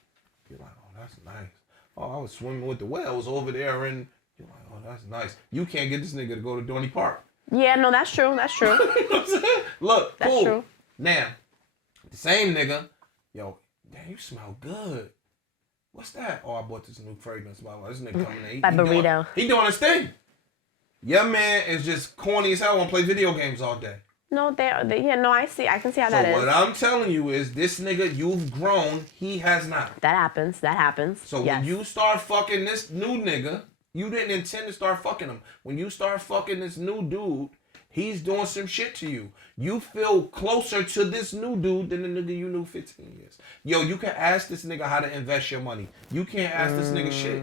You're like, oh, that's nice. Oh, I was swimming with the whales over there and you're like, oh, that's nice. You can't get this nigga to go to Dorney Park. Yeah, no, that's true. That's true. You know what I'm saying? Look, that's cool. True. Now, the same nigga, yo, damn, you smell good. What's that? Oh, I bought this new fragrance. This nigga coming in. By burrito. He doing his thing. Your man is just corny as hell and play video games all day. No, I see. I can see how that is. So what I'm telling you is this nigga, you've grown. He has not. That happens. So when you start fucking this new nigga, you didn't intend to start fucking him. When you start fucking this new dude, he's doing some shit to you. You feel closer to this new dude than the nigga you knew 15 years. Yo, you can ask this nigga how to invest your money. You can't ask this nigga shit.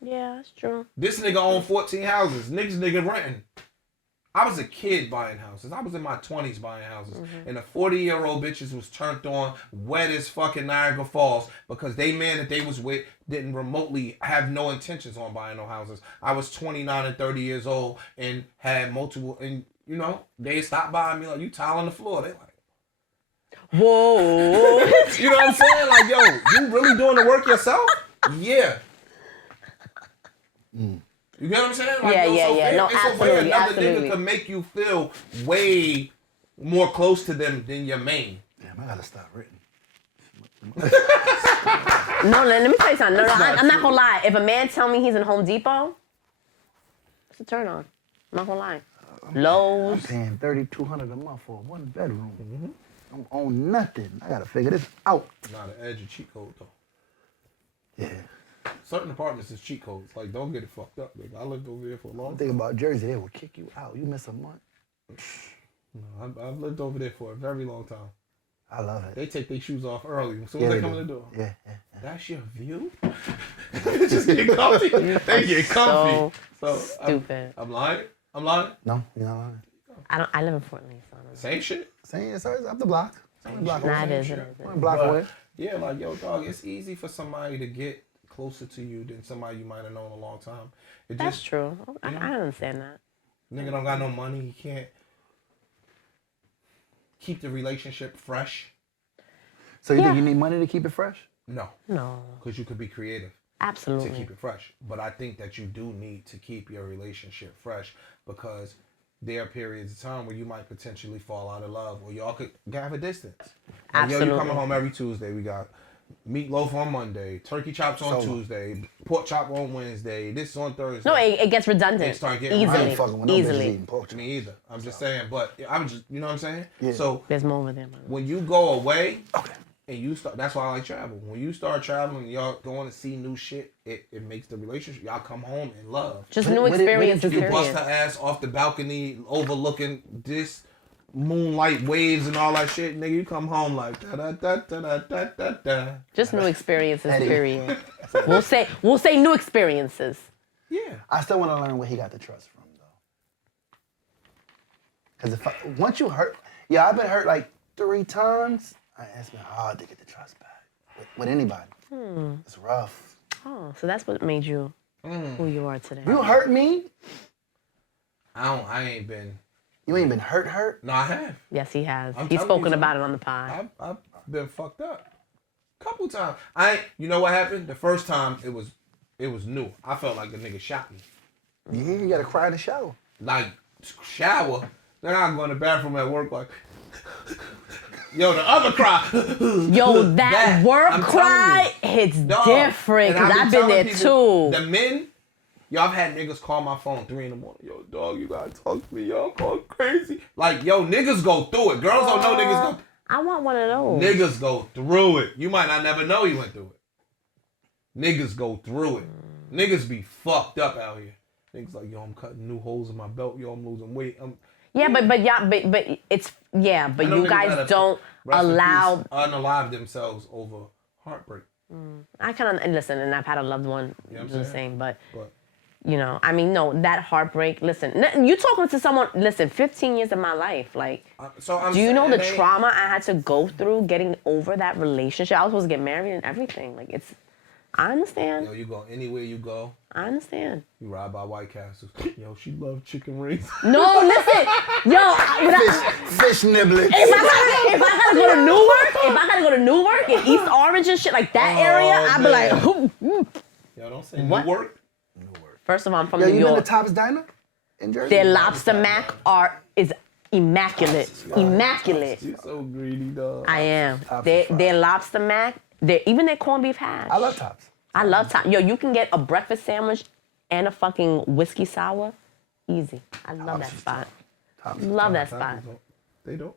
Yeah, that's true. This nigga own 14 houses. Nigga renting. I was a kid buying houses. I was in my 20s buying houses. Mm-hmm. And the 40-year-old bitches was turned on wet as fucking Niagara Falls because they man that they was with didn't remotely have no intentions on buying no houses. I was 29 and 30 years old and had multiple, and you know, they stopped by me like, you tile on the floor. They like, whoa. You know what I'm saying? Like, yo, you really doing the work yourself? Yeah. You get what I'm saying? Like, yeah. No, it's absolutely, a way another absolutely. nigga can make you feel way more close to them than your main. Damn, I gotta stop written. No, let me tell you something. No, I'm not gonna lie. If a man tell me he's in Home Depot, it's a turn on. I'm not gonna lie. Lowe's. I'm paying $3,200 a month for a one bedroom. Mm-hmm. I don't own nothing. I gotta figure this out. Nah, the edge of cheat code though. Yeah. Certain apartments is cheat codes. Like, don't get it fucked up, nigga. I lived over there for a long time. Think about Jersey, they will kick you out. You miss a month. No, I've lived over there for a very long time. I love it. They take their shoes off early as soon as they come in the door. Yeah. That's your view? Just get comfy. They get comfy. So stupid. I'm lying? No, you're not lying. I live in Fort Lee, so I don't know. Same shit? It's up the block. Nah, it is. One block away. Yeah, like, yo, dog, it's easy for somebody to get closer to you than somebody you might have known a long time. That's true. I understand that. Nigga don't got no money. He can't keep the relationship fresh. So you think you need money to keep it fresh? No. Because you could be creative. Absolutely. To keep it fresh. But I think that you do need to keep your relationship fresh because there are periods of time where you might potentially fall out of love or y'all could have a distance. Like, absolutely. Yo, you coming home every Tuesday. We got meatloaf on Monday, turkey chops on Tuesday, pork chop on Wednesday, this on Thursday. No, it gets redundant. It start getting easily. Me either. I'm just saying, but I'm just, you know what I'm saying? Yeah. So there's more over there. When you go away, and you start, that's why I like travel. When you start traveling, y'all going to see new shit, it makes the relationship, y'all come home in love. Just new experiences, You bust period. her ass off the balcony, overlooking this moonlight waves and all that shit, nigga. You come home like da da da da da da da. Just new experiences, period. We'll say new experiences. Yeah. I still want to learn where he got the trust from, though. Because once you hurt, I've been hurt like 3 times. It's been hard to get the trust back with anybody. It's rough. Oh, so that's what made you who you are today. You hurt me? I ain't been. You ain't been hurt? No, I have. Yes, he has. I'm He's telling spoken you, about it on the pod. I've been fucked up. Couple times. You know what happened? The first time it was new. I felt like the nigga shot me. Yeah, you gotta cry in the shower. Like shower. Then I go in the bathroom at work like yo, the other cry. Yo, that work I'm cry hits different because I've been there too. The men, y'all have had niggas call my phone 3 in the morning. Yo, dog, you gotta talk to me. Y'all going crazy. Like, yo, niggas go through it. Girls don't know niggas go. I want one of those. Niggas go through it. You might not never know you went through it. Niggas go through it. Niggas be fucked up out here. Niggas like, yo, I'm cutting new holes in my belt. Yo, I'm losing weight. But you guys don't allow unalive themselves over heartbreak. I kind of listen, and I've had a loved one You know do the same, but that heartbreak. Listen, you talking to someone. Listen, 15 years of my life, like. Do you know the trauma I had to go through getting over that relationship? I was supposed to get married and everything. Like it's. I understand. Yo, you go anywhere you go. I understand. You ride by White Castles. Yo, she loves chicken rings. No, listen. Yo, fish nibbling. If I gotta go to Newark and East Orange and shit like that area, I'd be like, Yo, don't say what? Newark. First of all, I'm from Yo, New you York. been to Top's Diner in Jersey? Their lobster mac is immaculate. Immaculate. You're so greedy, dog. I am. Their lobster mac, even their corned beef hash. I love Top's. I love Tops. Yo, you can get a breakfast sandwich and a fucking whiskey sour. Easy. I love that spot. Love that spot. They don't.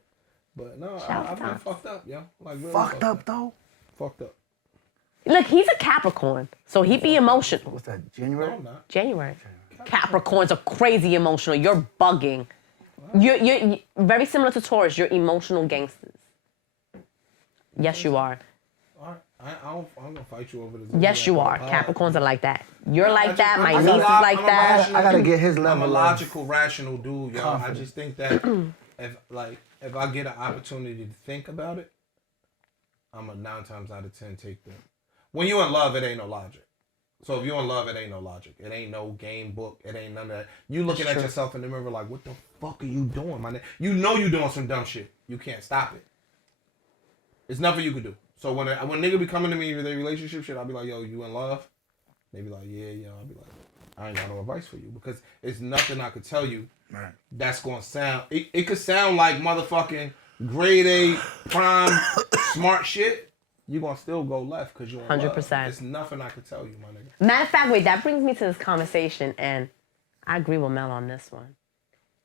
But no, Shout I've been out. fucked up, yo. Like really Fucked up, though? Fucked up. Look, he's a Capricorn, so he be emotional. What's that, January? No, I'm not. January. Capricorns are crazy emotional. You're bugging. You're very similar to Taurus. You're emotional gangsters. Yes, you are. I'm gonna fight you over this. Yes, you are. Capricorns are like that. You're like that. My I'm niece is like I'm that. I gotta get his level I'm a of logical, rational dude, yo. confidence. I just think that if I get an opportunity to think about it, I'm a 9 times out of 10 take that. When you in love, it ain't no logic. So if you're in love, it ain't no logic. It ain't no game book. It ain't none of that. You looking at yourself in the mirror like, what the fuck are you doing, my nigga? You know you doing some dumb shit. You can't stop it. It's nothing you can do. So when nigga be coming to me with their relationship shit, I'll be like, yo, you in love? They be like, yeah. I'll be like, I ain't got no advice for you because it's nothing I could tell you that's gonna sound. It could sound like motherfucking grade A prime smart shit. You gonna still go left because you're in 100%. love. There's nothing I could tell you, my nigga. Matter of fact, wait, that brings me to this conversation, and I agree with Mel on this one.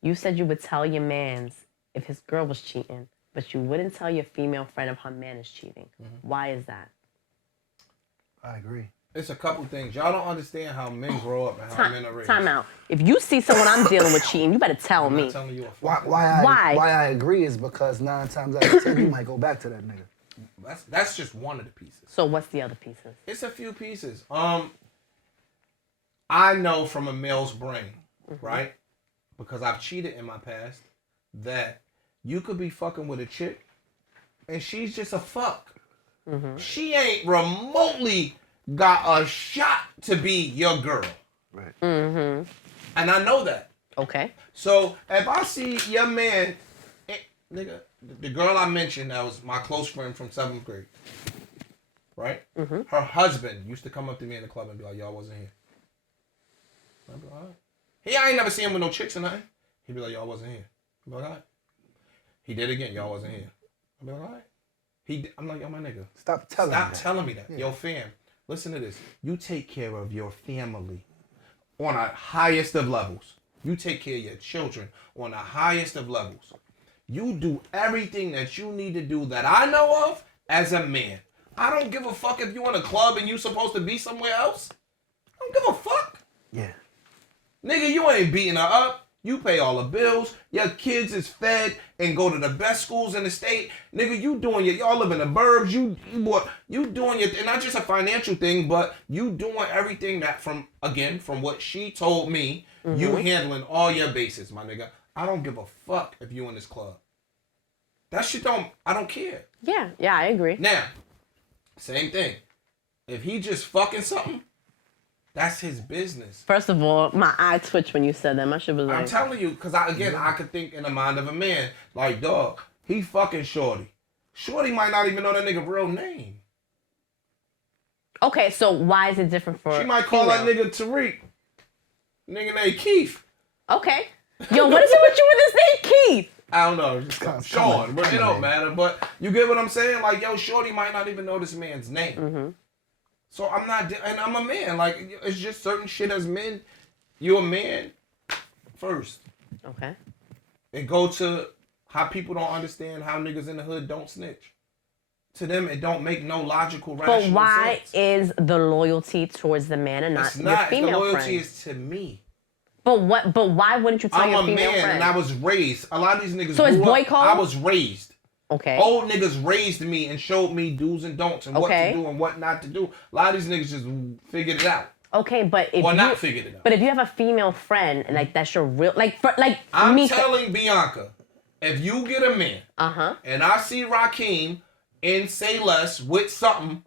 You said you would tell your mans if his girl was cheating, but you wouldn't tell your female friend if her man is cheating. Mm-hmm. Why is that? I agree. It's a couple things. Y'all don't understand how men grow up and how men are raised. Time out. If you see someone I'm dealing with cheating, you better tell me. I'm telling you Why I agree is because 9 times out of 10 you might go back to that nigga. That's just one of the pieces. So what's the other pieces? It's a few pieces. I know from a male's brain, right? Because I've cheated in my past, that you could be fucking with a chick and she's just a fuck. Mm-hmm. She ain't remotely got a shot to be your girl. Right. Mm-hmm. And I know that. Okay. So if I see your man, nigga, the girl I mentioned that was my close friend from 7th grade, right? Mm-hmm. Her husband used to come up to me in the club and be like, y'all wasn't here. I'd be like, all right. I ain't never seen him with no chicks or nothing. He'd be like, y'all wasn't here. I'd be like, all right. He did again, y'all wasn't here. I'd be like, all right. I'm like, yo, my nigga. Stop telling me that. Yeah. Yo, fam, listen to this. You take care of your family on the highest of levels. You take care of your children on the highest of levels. You do everything that you need to do that I know of as a man. I don't give a fuck if you in a club and you supposed to be somewhere else. I don't give a fuck. Yeah. Nigga, you ain't beating her up. You pay all the bills. Your kids is fed and go to the best schools in the state. Nigga, you doing y'all live in the burbs. You doing and not just a financial thing, but you doing everything that from what she told me, you handling all your bases, my nigga. I don't give a fuck if you in this club. That shit I don't care. Yeah, I agree. Now, same thing. If he just fucking something, that's his business. First of all, my eye twitched when you said that. My shit was like... I'm telling you, because I could think in the mind of a man, like, dog, he fucking Shorty. Shorty might not even know that nigga real name. Okay, so why is it different for She might call that nigga Tariq. Nigga named Keith. Okay. Yo, what is it with you with this name Keith? I don't know, just Sean. But it don't matter. But you get what I'm saying? Like, yo, Shorty might not even know this man's name. Mm-hmm. So I'm a man. Like, it's just certain shit as men. You're a man first. Okay. It go to how people don't understand how niggas in the hood don't snitch. To them, it don't make no logical, rational sense. But why is the loyalty towards the man and not your female the loyalty friend? is to me. But why wouldn't you tell your female friend? I'm a man and I was raised. A lot of these niggas So it's boy up, code? I was raised. Okay. Old niggas raised me and showed me do's and don'ts and what to do and what not to do. A lot of these niggas just figured it out. Okay, but if not figured it out. But if you have a female friend and like that's your real I'm Mika. telling Bianca, if you get a man and I see Rakeem in Say Less with something,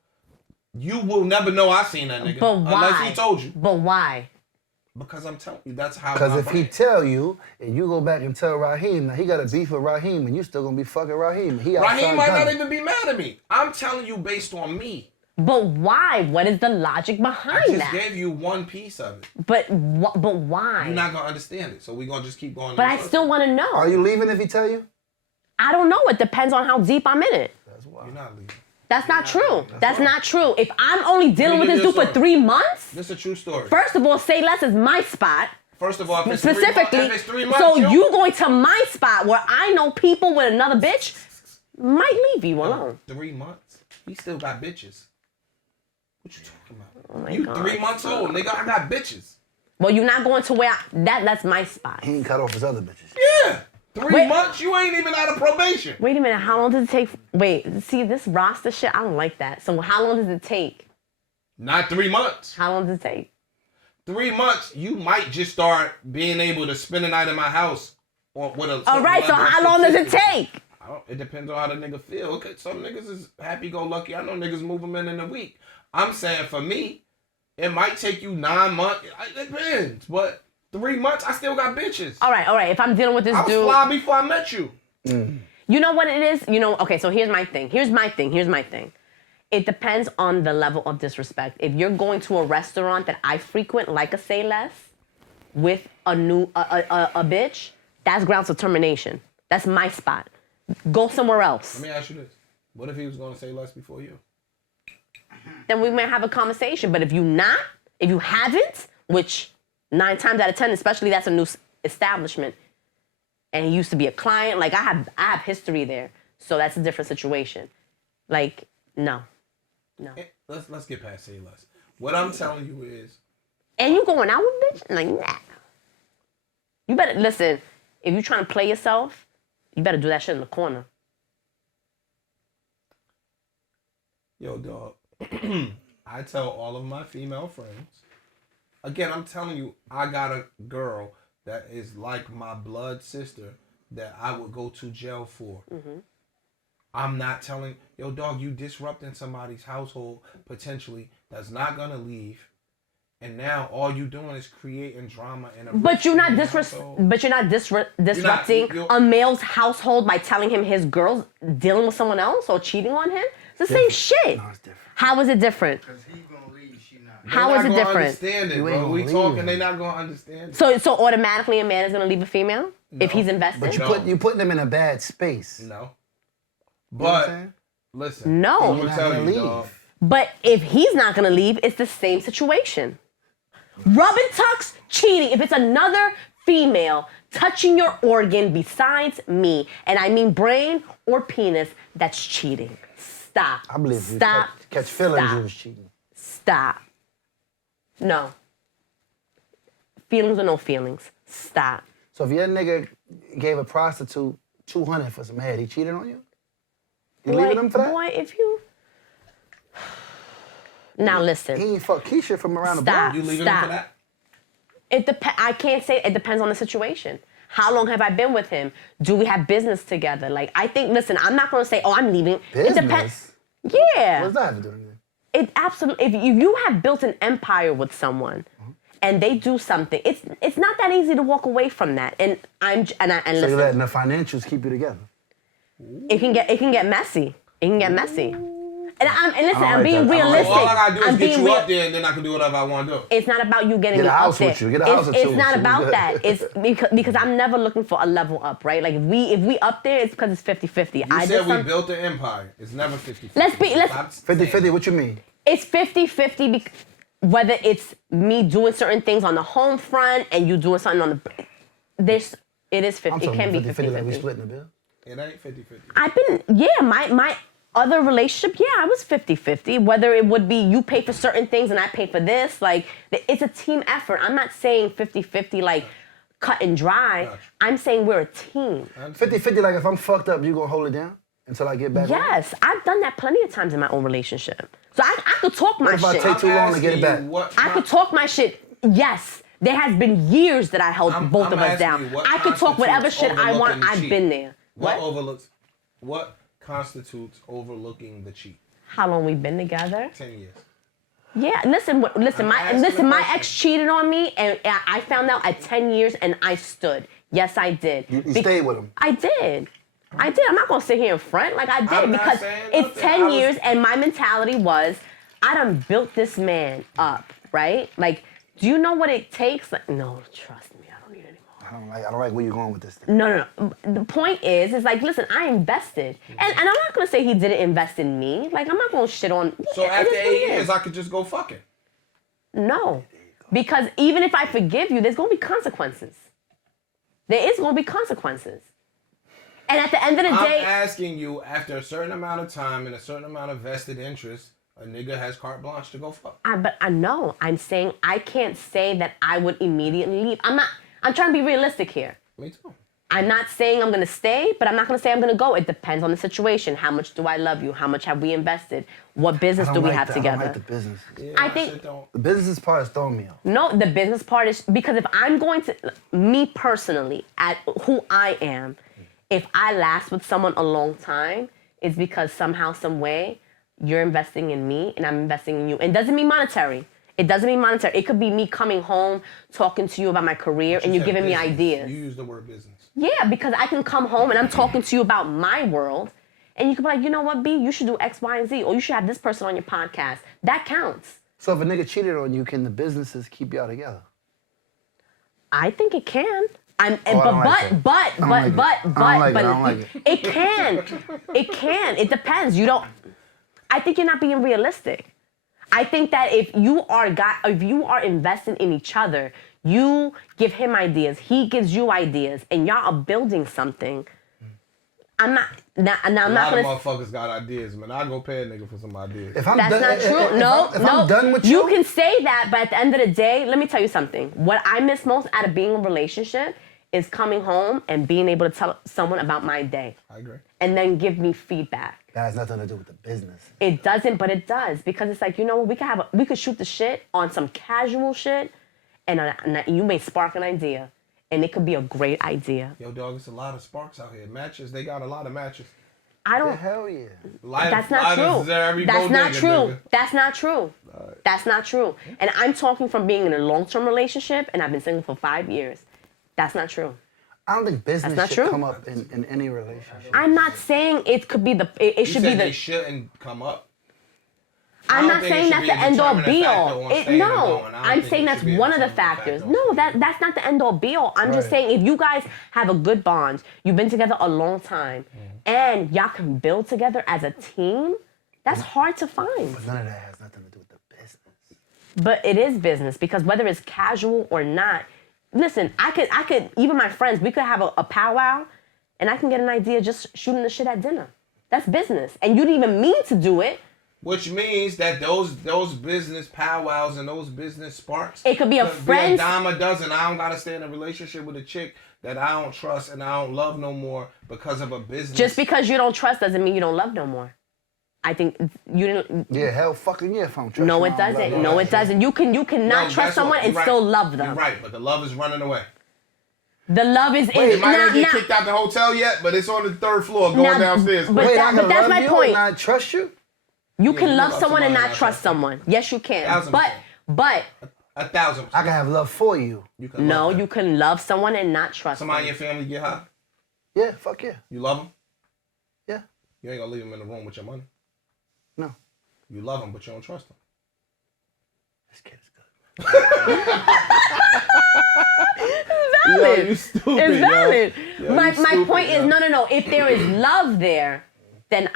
you will never know I seen that nigga. But why? Unless he told you. But why? Because I'm telling you, that's how. Because if he tell you, and you go back and tell Raheem, now he got a beef with Raheem, and you still gonna be fucking Raheem. Raheem might not even be mad at me. I'm telling you based on me. But why? What is the logic behind that? that? I just gave you one piece of it. But why? You're not gonna understand it, so we're gonna just keep going. But I still want to know. Are you leaving if he tell you? I don't know. It depends on how deep I'm in it. That's why. You're not leaving. That's not true. That's not true. If I'm only dealing with this dude for 3 months, this is a true story. First of all, Say Less is my spot. First of all, if it's specifically, three months, so you going to my spot where I know people with another bitch might leave you alone. 3 months. He still got bitches. What you talking about? Oh my you God. 3 months old, nigga. I got bitches. Well, you're not going to where that's my spot. He ain't cut off his other bitches. Yeah. 3 months? You ain't even out of probation. Wait a minute. How long does it take? Wait, see this roster shit? I don't like that. So how long does it take? Not 3 months. How long does it take? 3 months, you might just start being able to spend a night in my house. With a All right, so how long does it take? It depends on how the nigga feel. Okay, some niggas is happy-go-lucky. I know niggas move them in a week. I'm saying for me, it might take you 9 months. It depends, but 3 months, I still got bitches. All right. If I'm dealing with this dude, I was fly before I met you. You know what it is? Okay, so here's my thing. Here's my thing. It depends on the level of disrespect. If you're going to a restaurant that I frequent, like a Say Less, with a bitch, that's grounds for termination. That's my spot. Go somewhere else. Let me ask you this. What if he was going to Say Less before you? Then we might have a conversation. But if you haven't, which 9 times out of 10, especially that's a new establishment, and he used to be a client, like I have history there. So that's a different situation. Like, no. Let's get past Say Less. What I'm telling you is... And you going out with bitch? Like, nah. You better, listen, if you trying to play yourself, you better do that shit in the corner. Yo, dog. I tell all of my female friends. Again, I'm telling you, I got a girl that is like my blood sister that I would go to jail for. Mm-hmm. I'm not telling, yo, dog, you disrupting somebody's household potentially that's not gonna leave, and now all you doing is creating drama in a. But you're not disrupting a male's household by telling him his girl's dealing with someone else or cheating on him. It's the same shit. No, it's different. How is it different? Because he's gonna leave, she not. How is it different? Understand it, bro. We talking, they not gonna understand it. So automatically a man is gonna leave a female if he's invested. But you're putting them in a bad space. No. But listen. No. I'm gonna tell you, dog. But if he's not gonna leave, it's the same situation. Rub and tucks, cheating. If it's another female touching your organ besides me, and I mean brain or penis, that's cheating. Stop. I believe you Stop. catch feelings, Stop. you was cheating. Stop. No. Feelings or no feelings. Stop. So if your nigga gave a prostitute $200 for some head, he cheated on you? You leaving him for that? Boy, if you... Now listen. He ain't fuck Keisha from around the Stop. block. You leaving him for that? I can't say, it depends on the situation. How long have I been with him? Do we have business together? Like, I think, listen, I'm not going to say, oh, I'm leaving. Business? It depends. What Yeah. does that have to do with anything? It absolutely, if you have built an empire with someone and they do something, it's not that easy to walk away from that. And So listen, you're letting the financials keep you together? it can get messy. It can get messy. And listen, I'm like being that. I don't like realistic. All I gotta do is I'm get being you real. up there, and then I can do whatever I want to do. It's not about you getting Get me a up house there. with you. Get a house or It's two. not So we about good. that. It's because I'm never looking for a level up, right? Like if we up there, it's because it's 50-50. You said we built an empire. It's never 50-50. Let's be- let's- Stop saying 50-50, what you mean? It's 50-50 whether it's me doing certain things on the home front and you doing something on the... It is 50. I'm It talking can be 50-50 like we 50-50. splitting the bill. It ain't 50-50. I've been, my other relationship, I was 50-50. Whether it would be you pay for certain things and I pay for this, like, it's a team effort. I'm not saying 50-50 like cut and dry. Gotcha. I'm saying we're a team. 50-50 like if I'm fucked up, you gonna hold it down until I get back? Yes, I've done that plenty of times in my own relationship. So I could talk my What if I shit. take too long to get it Asking back? you I could talk my shit. Yes, there has been years that I held both I'm of us asking down. you, what I could talk whatever shit constitutes I want. overlooking the I've cheat? been there. What constitutes overlooking the cheat? How long we've been together? 10 years. Yeah, listen, asking my a question. ex cheated on me, and I found out at 10 years, and I stood. Yes, I did. You stayed with him. I did. I'm not gonna sit here in front like I did I'm not because saying it's nothing. 10 I was- years, and my mentality was, I done built this man up, right? Like, do you know what it takes? Like, no, trust me, I don't need any more. I don't like where you're going with this thing. No. The point is like, listen, I invested. And I'm not gonna say he didn't invest in me. Like, I'm not gonna shit on. So it after is what 8 it years, is. I could just go fucking. No. Because even if I forgive you, there's gonna be consequences. There is gonna be consequences. And at the end of the I'm day, asking you, after a certain amount of time and a certain amount of vested interest, a nigga has carte blanche to go fuck. but I know. I'm saying I can't say that I would immediately leave. I'm trying to be realistic here. Me too. I'm not saying I'm gonna stay, but I'm not gonna say I'm gonna go. It depends on the situation. How much do I love you? How much have we invested? What business I do don't we like have that. together? I don't like the business. Yeah, I that think- shit don't. The business part is throwing me off. No, the business part is because if I'm going to, me personally, at who I am, if I last with someone a long time, it's because somehow, some way, you're investing in me and I'm investing in you. And it doesn't mean monetary. It doesn't mean monetary. It could be me coming home, talking to you about my career, and you're said giving me business. ideas. You use the word business. Yeah, because I can come home and I'm talking to you about my world, and you can be like, you know what, B, you should do X, Y, and Z, or you should have this person on your podcast. That counts. So if a nigga cheated on you, can the businesses keep y'all together? I think it can. I don't like But it can. It can. It depends. You don't. I think you're not being realistic. I think that if you are investing in each other, you give him ideas, he gives you ideas, and y'all are building something. I'm not. Now I'm A not lot of gonna. motherfuckers got ideas, man. I go pay a nigga for some ideas. If I'm That's done, not true. No. I'm done with You can say that, but at the end of the day, let me tell you something. What I miss most out of being in a relationship is coming home and being able to tell someone about my day. I agree. And then give me feedback. that has nothing to do with the business. It doesn't, but it does, because it's like, you know what, we could shoot the shit on some casual shit, and you may spark an idea, and it could be a great idea. Yo, dog, it's a lot of sparks out here. Matches, they got a lot of matches. I don't. Yeah, hell yeah. That's not true. That's not true. That's not true. That's not true. And I'm talking from being in a long-term relationship, and I've been single for 5 years. That's not true. I don't think business not should true. come up in any relationship. I'm not saying it could be it You should said be they the. shouldn't come up. I I'm don't not think it saying should that's be the a end all determining be factor all. on staying or No, going. I don't I'm think saying it that's should be a one of the determining factors. factor No, on staying. that's not the end all be all. I'm just Right. saying if you guys have a good bond, you've been together a long time, and y'all can build together as a team, that's hard to find. None of that has nothing to do with the business. But it is business, because whether it's casual or not, listen, I could even my friends, we could have a powwow, and I can get an idea just shooting the shit at dinner. That's business. And you didn't even mean to do it. Which means that those business powwows and those business sparks. It could be a friend. Be a dime a dozen. I don't gotta stay in a relationship with a chick that I don't trust and I don't love no more because of a business. Just because you don't trust doesn't mean you don't love no more. I think you didn't. Yeah, hell fucking yeah if I don't trust No, you, it I don't love doesn't. you. No, it doesn't. You cannot trust someone and still love them. You're right, but the love is running away. The love is Wait, in. it might not get kicked out the hotel yet, but it's on the 3rd floor going downstairs. But Wait, I can that's love my you point. and not trust you? You Yeah, can you love love someone and somebody not trust someone. Yes, you can. 1,000%. But 1,000%. I can have love for you. You can no, love them. you can love someone and not trust Somebody in them. your family get high. Yeah, fuck yeah. You love them. Yeah. You ain't gonna leave them in the room with your money. No. You love them, but you don't trust them. This kid is good. Valid. Yo, you stupid, It's valid. Yo, my you stupid, point is yo. no. If there is love there, then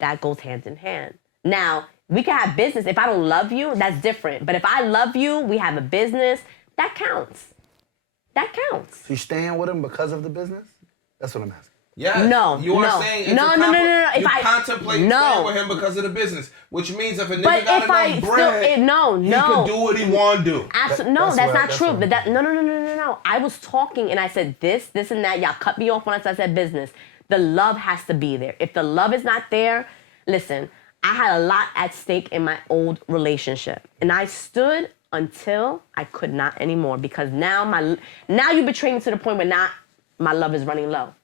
that goes hand in hand. Now we can have business. If I don't love you, that's different. But if I love you, we have a business. That counts. That counts. So you staying with him because of the business? That's what I'm asking. Yes. No, You are no. saying it's No. You If I- contemplate no. staying with him because of the business, which means if a nigga But got if I enough still, bread, he can do what he want to do. No, that's not that's true. what- But no. I was talking and I said this, and that. Y'all cut me off when I said business. The love has to be there. If the love is not there, listen, I had a lot at stake in my old relationship. And I stood until I could not anymore because now you betrayed me to the point where now my love is running low.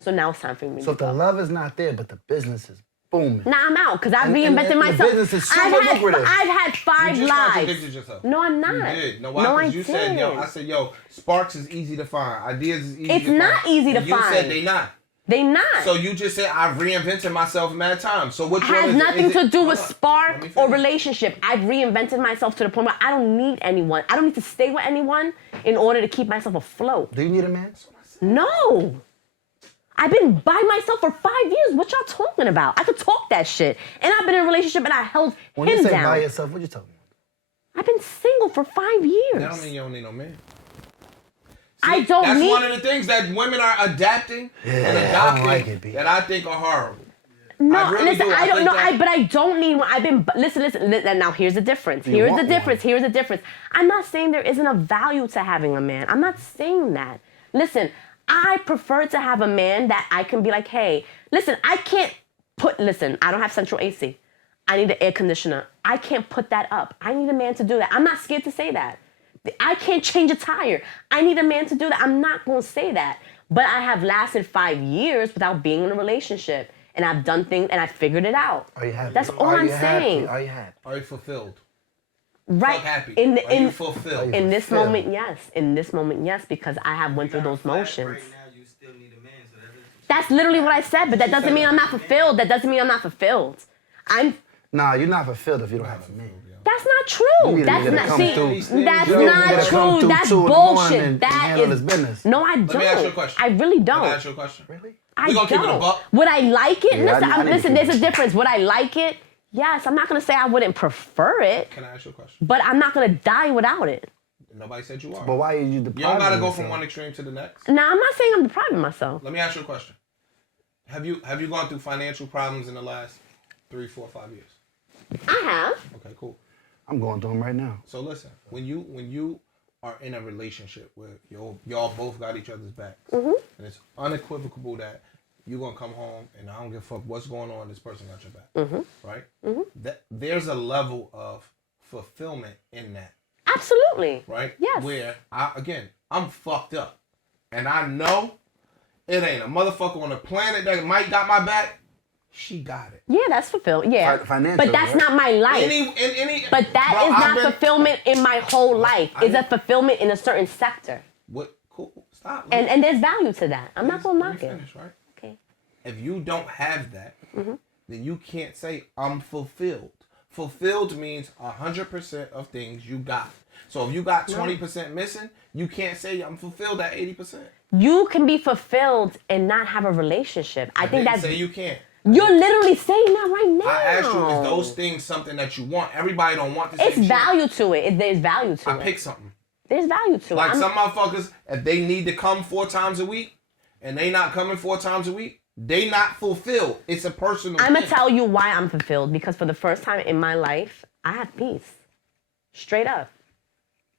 So now it's time for me So to if the go. love is not there, but the business is booming. Now I'm out because I've And reinvented the myself. business is super lucrative. I've had 5 You just lives. contradicted yourself. No, I'm not. You did. No, why? No, I Because you said, yo, didn't. I said, yo, sparks is easy to find. Ideas is easy It's to find. not easy to And you find. said they not. They not. So you just said I've reinvented myself mad times. So which one has is it? nothing Is it- to do with Hold on. spark Let me or finish. relationship. I've reinvented myself to the point where I don't need anyone. I don't need to stay with anyone in order to keep myself afloat. Do you need a man? No. I've been by myself for 5 years. What y'all talking about? I could talk that shit. And I've been in a relationship and I held When you him say down. by yourself, what you talking about? I've been single for 5 years. That don't mean you don't need no man. I don't That's need. one of the things that women are adapting and Yeah, I adopting don't like it, B. that I think are horrible. No, I really listen, do. I don't think know. that- But I don't need one. I've been listen. Now here's the difference. You Here's the want difference. one. Here's the difference. I'm not saying there isn't a value to having a man. I'm not saying that. Listen, I prefer to have a man that I can be like, hey, listen, I can't put. Listen, I don't have central AC. I need an air conditioner. I can't put that up. I need a man to do that. I'm not scared to say that. I can't change a tire. I need a man to do that. I'm not going to say that. But I have lasted 5 years without being in a relationship. And I've done things and I figured it out. Are you happy? That's all Are I'm you happy? saying. Are you happy? Are you fulfilled? Right. Fuck happy. In Are you fulfilled? in this fulfilled? moment, yes. In this moment, yes, because I have went through those motions. Right now, you still need a man, so that doesn't. That's literally what I said, but that doesn't mean I'm not fulfilled. That doesn't mean I'm not fulfilled. Nah, you're not fulfilled if you don't have a man. That's not You true. need a That's nigga to not come see. through. That's You need a nigga not to come true. through That's 2 in the morning bullshit. and That handle his is business. no, I don't. Let me ask you a question. I really Can I don't. ask you a question? Really? I We gonna keep it a don't. buck? Would I like it? Yeah, listen, I need to listen. keep There's it. a difference. Would I like it? Yes. I'm not gonna say I wouldn't prefer it, Can I ask you a question? but I'm not gonna die without it. Nobody said you are. But why are you depriving You don't gotta go yourself? from one extreme to the next. Now, I'm not saying I'm depriving myself. Let me ask you a question. Have you gone through financial problems in the last 3, 4, 5 years? I have. Okay, cool. I'm going through them right now. So listen, when you are in a relationship where y'all both got each other's backs, and it's unequivocal that you're gonna come home and I don't give a fuck what's going on, this person got your back, right? That there's a level of fulfillment in that, Absolutely. right? Yes. Where I'm fucked up, and I know it ain't a motherfucker on the planet that might got my back. She got it. Yeah, that's fulfilled. Yeah. Financial, but that's right? not my life. But that Bro, is I've not been- fulfillment in my whole life. It's a fulfillment in a certain sector. What? Cool. Stop. And there's value to that. I'm not gonna knock it. Finish, right? Okay. If you don't have that, then you can't say I'm fulfilled. Fulfilled means 100% of things you got. So if you got 20% missing, you can't say I'm fulfilled at 80%. You can be fulfilled and not have a relationship. I think Didn't that's say you can't. you're literally saying that right now. I asked you, is those things something that you want? Everybody don't want the same It's shit. value to it. There's value to I it. pick something. There's value to Like it. some motherfuckers, if they need to come 4 times a week and they not coming 4 times a week, they not fulfilled. It's a personal I'm gonna thing. tell you why I'm fulfilled, because for the first time in my life, I have peace. Straight up.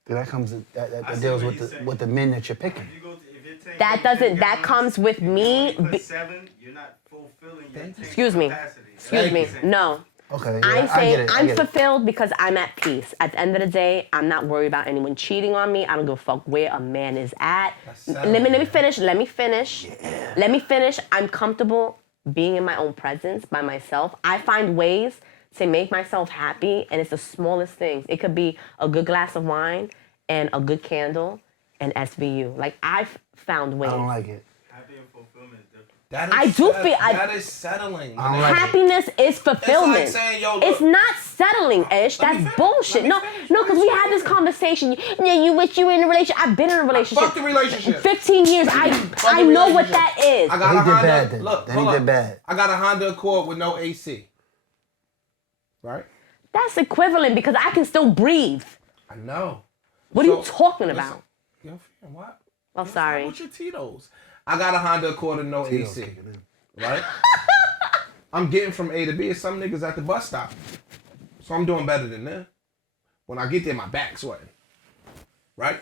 That comes. That I see deals what with he's the saying. with the men that you're picking. If you go to, if your tank That goes doesn't. 10 That gallons, comes with and you me. only put 7, you're not fulfilling your tank's Excuse me. capacity. Excuse me. Thank you. No. Okay. I'm I get saying it, I I'm get it. fulfilled because I'm at peace. At the end of the day, I'm not worried about anyone cheating on me. I don't give a fuck where a man is at. Let me finish. Let me finish. Let me finish. I'm comfortable being in my own presence by myself. I find ways to make myself happy, and it's the smallest things. It could be a good glass of wine and a good candle and SVU. Like, I've found ways. I don't like it. Happy and fulfillment is different. That is I do feel- that is settling. I don't like it. Happiness is fulfillment. It's like saying, yo, It's look. not settling, Ish. Let me That's finish. bullshit. Let me No, finish. no, because we Let me had this finish. conversation. Yeah, you wish you were in a relationship. I've been in a relationship. Fuck the relationship. 15 years. I the know what relationship. that is. I got He a did Honda. bad then. Look, Then hold he up. did bad. I got a Honda Accord with no AC. Right? That's equivalent because I can still breathe. I know. What are you talking listen, about? Yo, fam, what? Oh, Yo, sorry. What's your Tito's? I got a Honda Accord with no Tito's AC. kicking in. Right? I'm getting from A to B. It's some niggas at the bus stop. So I'm doing better than them. When I get there, my back's sweating. Right?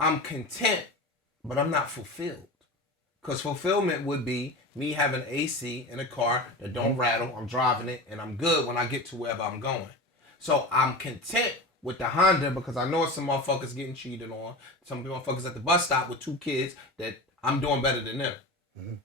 I'm content, but I'm not fulfilled. Because fulfillment would be me having AC in a car that don't rattle. I'm driving it, and I'm good when I get to wherever I'm going. So I'm content with the Honda because I know some motherfuckers getting cheated on. Some motherfuckers at the bus stop with 2 kids that I'm doing better than them.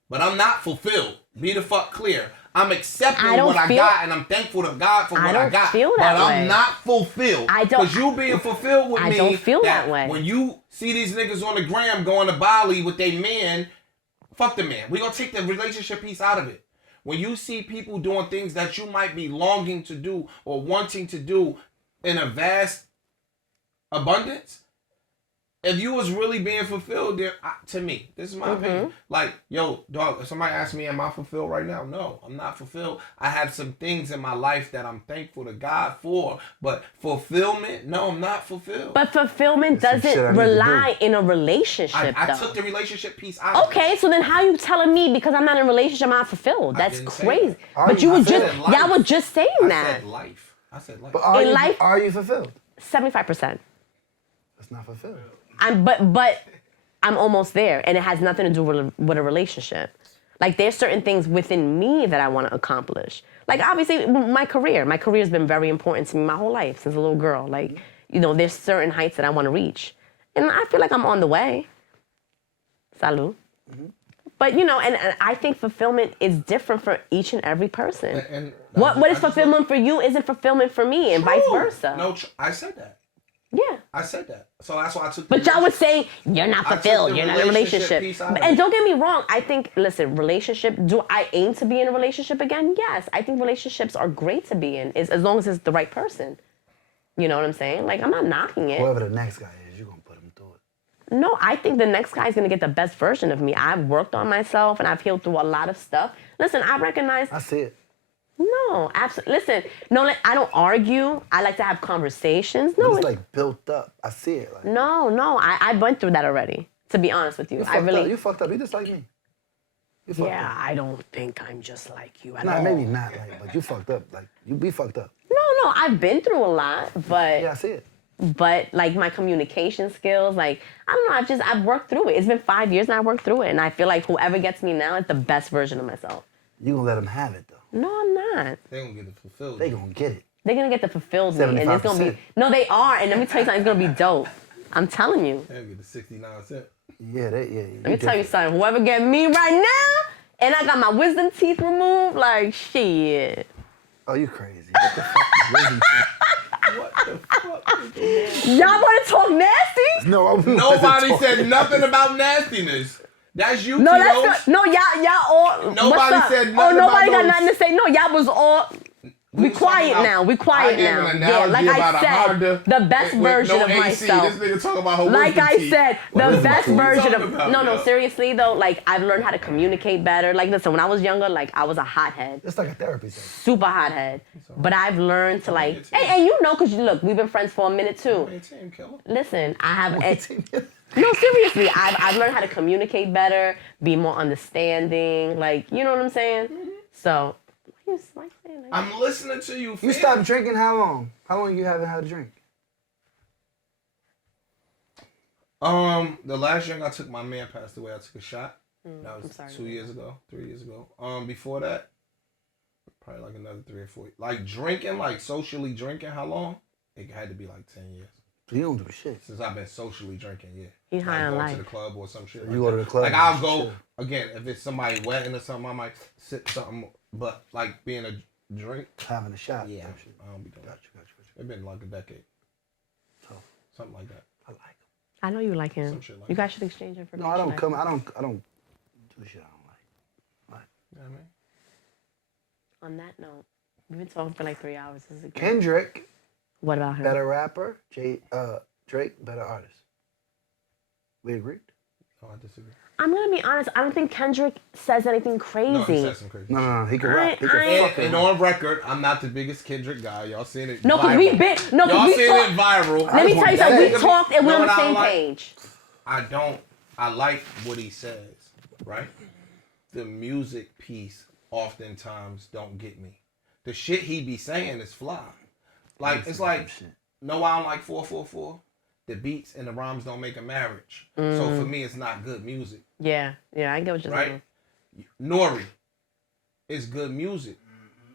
But I'm not fulfilled. Be the fuck clear. I'm accepting I don't what I feel- got, and I'm thankful to God for what I don't got. feel that but way. I'm not fulfilled. I don't- Because you being fulfilled with I me. don't feel that way. When you see these niggas on the gram going to Bali with their man, fuck the man. We gonna take the relationship piece out of it. When you see people doing things that you might be longing to do or wanting to do in a vast abundance, if you was really being fulfilled, then to me, this is my opinion. Like, yo, dog, if somebody asks me, am I fulfilled right now? No, I'm not fulfilled. I have some things in my life that I'm thankful to God for, but fulfillment, no, I'm not fulfilled. But fulfillment There's some shit I doesn't need to rely in a relationship, I though. took the relationship piece out of it. Okay, so then how you telling me because I'm not in a relationship I'm not fulfilled? That's didn't say crazy. that. But you I were said just life. y'all were just saying I that. said life. I said life. But are In you life- are you fulfilled? 75%. That's not fulfilled. But I'm almost there, and it has nothing to do with a relationship. Like, there's certain things within me that I want to accomplish. Like, obviously, my career. My career has been very important to me my whole life since a little girl. Like, you know, there's certain heights that I want to reach, and I feel like I'm on the way. Salud. But you know, and I think fulfillment is different for each and every person. And What I is just- fulfillment for you isn't fulfillment for me, and vice versa. No, I said that. Yeah. I said that. So that's why I took. But y'all was saying you're not I took fulfilled, the you're not in a relationship relationship. piece out of And it. don't get me wrong, I think, listen, relationship, do I aim to be in a relationship again? Yes. I think relationships are great to be in, as long as it's the right person. You know what I'm saying? Like, I'm not knocking it. Whoever the next guy is, you're gonna put him through it. No, I think the next guy's gonna get the best version of me. I've worked on myself and I've healed through a lot of stuff. Listen, I recognize. I see it. No, absolutely. Listen, no, I don't argue. I like to have conversations. But No, it's like built up. I see it. Like, no. I went through that already. To be honest with you, you I fucked really. up. You fucked up. You just like me. You fucked Yeah, up. I don't think I'm just like you at Nah, all. maybe not like, but you fucked up. Like you be fucked up. No, I've been through a lot, but Yeah, I see it. like my communication skills, like I don't know, I've worked through it. It's been 5 years and I worked through it, and I feel like whoever gets me now is the best version of myself. You gonna let them have it though. No, I'm not. They gonna get it fulfilled. They gonna get it. They're gonna get the fulfilled me, and it's gonna be 75%. no, they are, and let me tell you something, it's gonna be dope. I'm telling you. They gonna get the 69 cent. Yeah, Let me tell you something. Whoever get me right now, and I got my wisdom teeth removed, like shit. Oh, you crazy. What the fuck is wisdom teeth? What the fuck? is going Y'all wanna talk nasty? No, I on? Nobody said nothing about nastiness. That's you, No, Tito's. that's good. No, y'all all. Nobody what's up? said Oh, nothing nobody about got those- nothing to say. No, y'all was all. We was talking quiet about- now. We quiet I gave now. an Yeah, analogy like I about a said, Honda the best with version no of AC. myself. This nigga talking about her Like wisdom I teeth. said, What the is best you version talking of about, no, yo? seriously though. Like I've learned how to communicate better. Like listen, when I was younger, like I was a hothead, It's like a therapy session. super hothead. But I've learned to like, your team. and you know, cause you look, we've been friends for a minute too. Hey, team killer. Listen, I have. No, seriously, I've learned how to communicate better, be more understanding. Like, you know what I'm saying? So, why you saying that? I'm listening to you. You fam. stopped drinking how long? How long you haven't had a drink? The last drink I took, my man passed away. I took a shot. That was I'm sorry, 2 years ago, 3 years ago. Before that, probably like another 3 or 4. Like drinking, like socially drinking, how long? It had to be like 10 years. So you don't do shit. Since I've been socially drinking, yeah. He high on Going life. to the club or some shit. You like go to that. the club. Like I'll go Chill. again if it's somebody wedding or something. I might sip something, but like being a drink, Having a shot. yeah, That shit. I don't be doing that. Gotcha. It's been like a decade, So, something like that. I like him. I know you like him. Some shit like You that. guys should exchange information. No, I don't come. I don't do shit I don't like. You know what I mean? On that note, we've been talking for like 3 hours. This is a good. Kendrick, What about him? better rapper. Drake, better artist. We agreed? No, I disagree. I'm gonna be honest. I don't think Kendrick says anything crazy. No, he said some crazy. No. He can I- rap. He can I- fucking And rap. on record, I'm not the biggest Kendrick guy. Y'all seen it? No, because viral. we been no, Y'all because we seen talked. it viral. Let me tell you something. We Nigga, talked and we're know on the what I same like? page. I like what he says, right? The music piece oftentimes don't get me. The shit he be saying is fly. Like, it's like, no, I don't like 444. The beats and the rhymes don't make a marriage. So for me, it's not good music, Yeah, I get what you're saying. right? Nori is good music.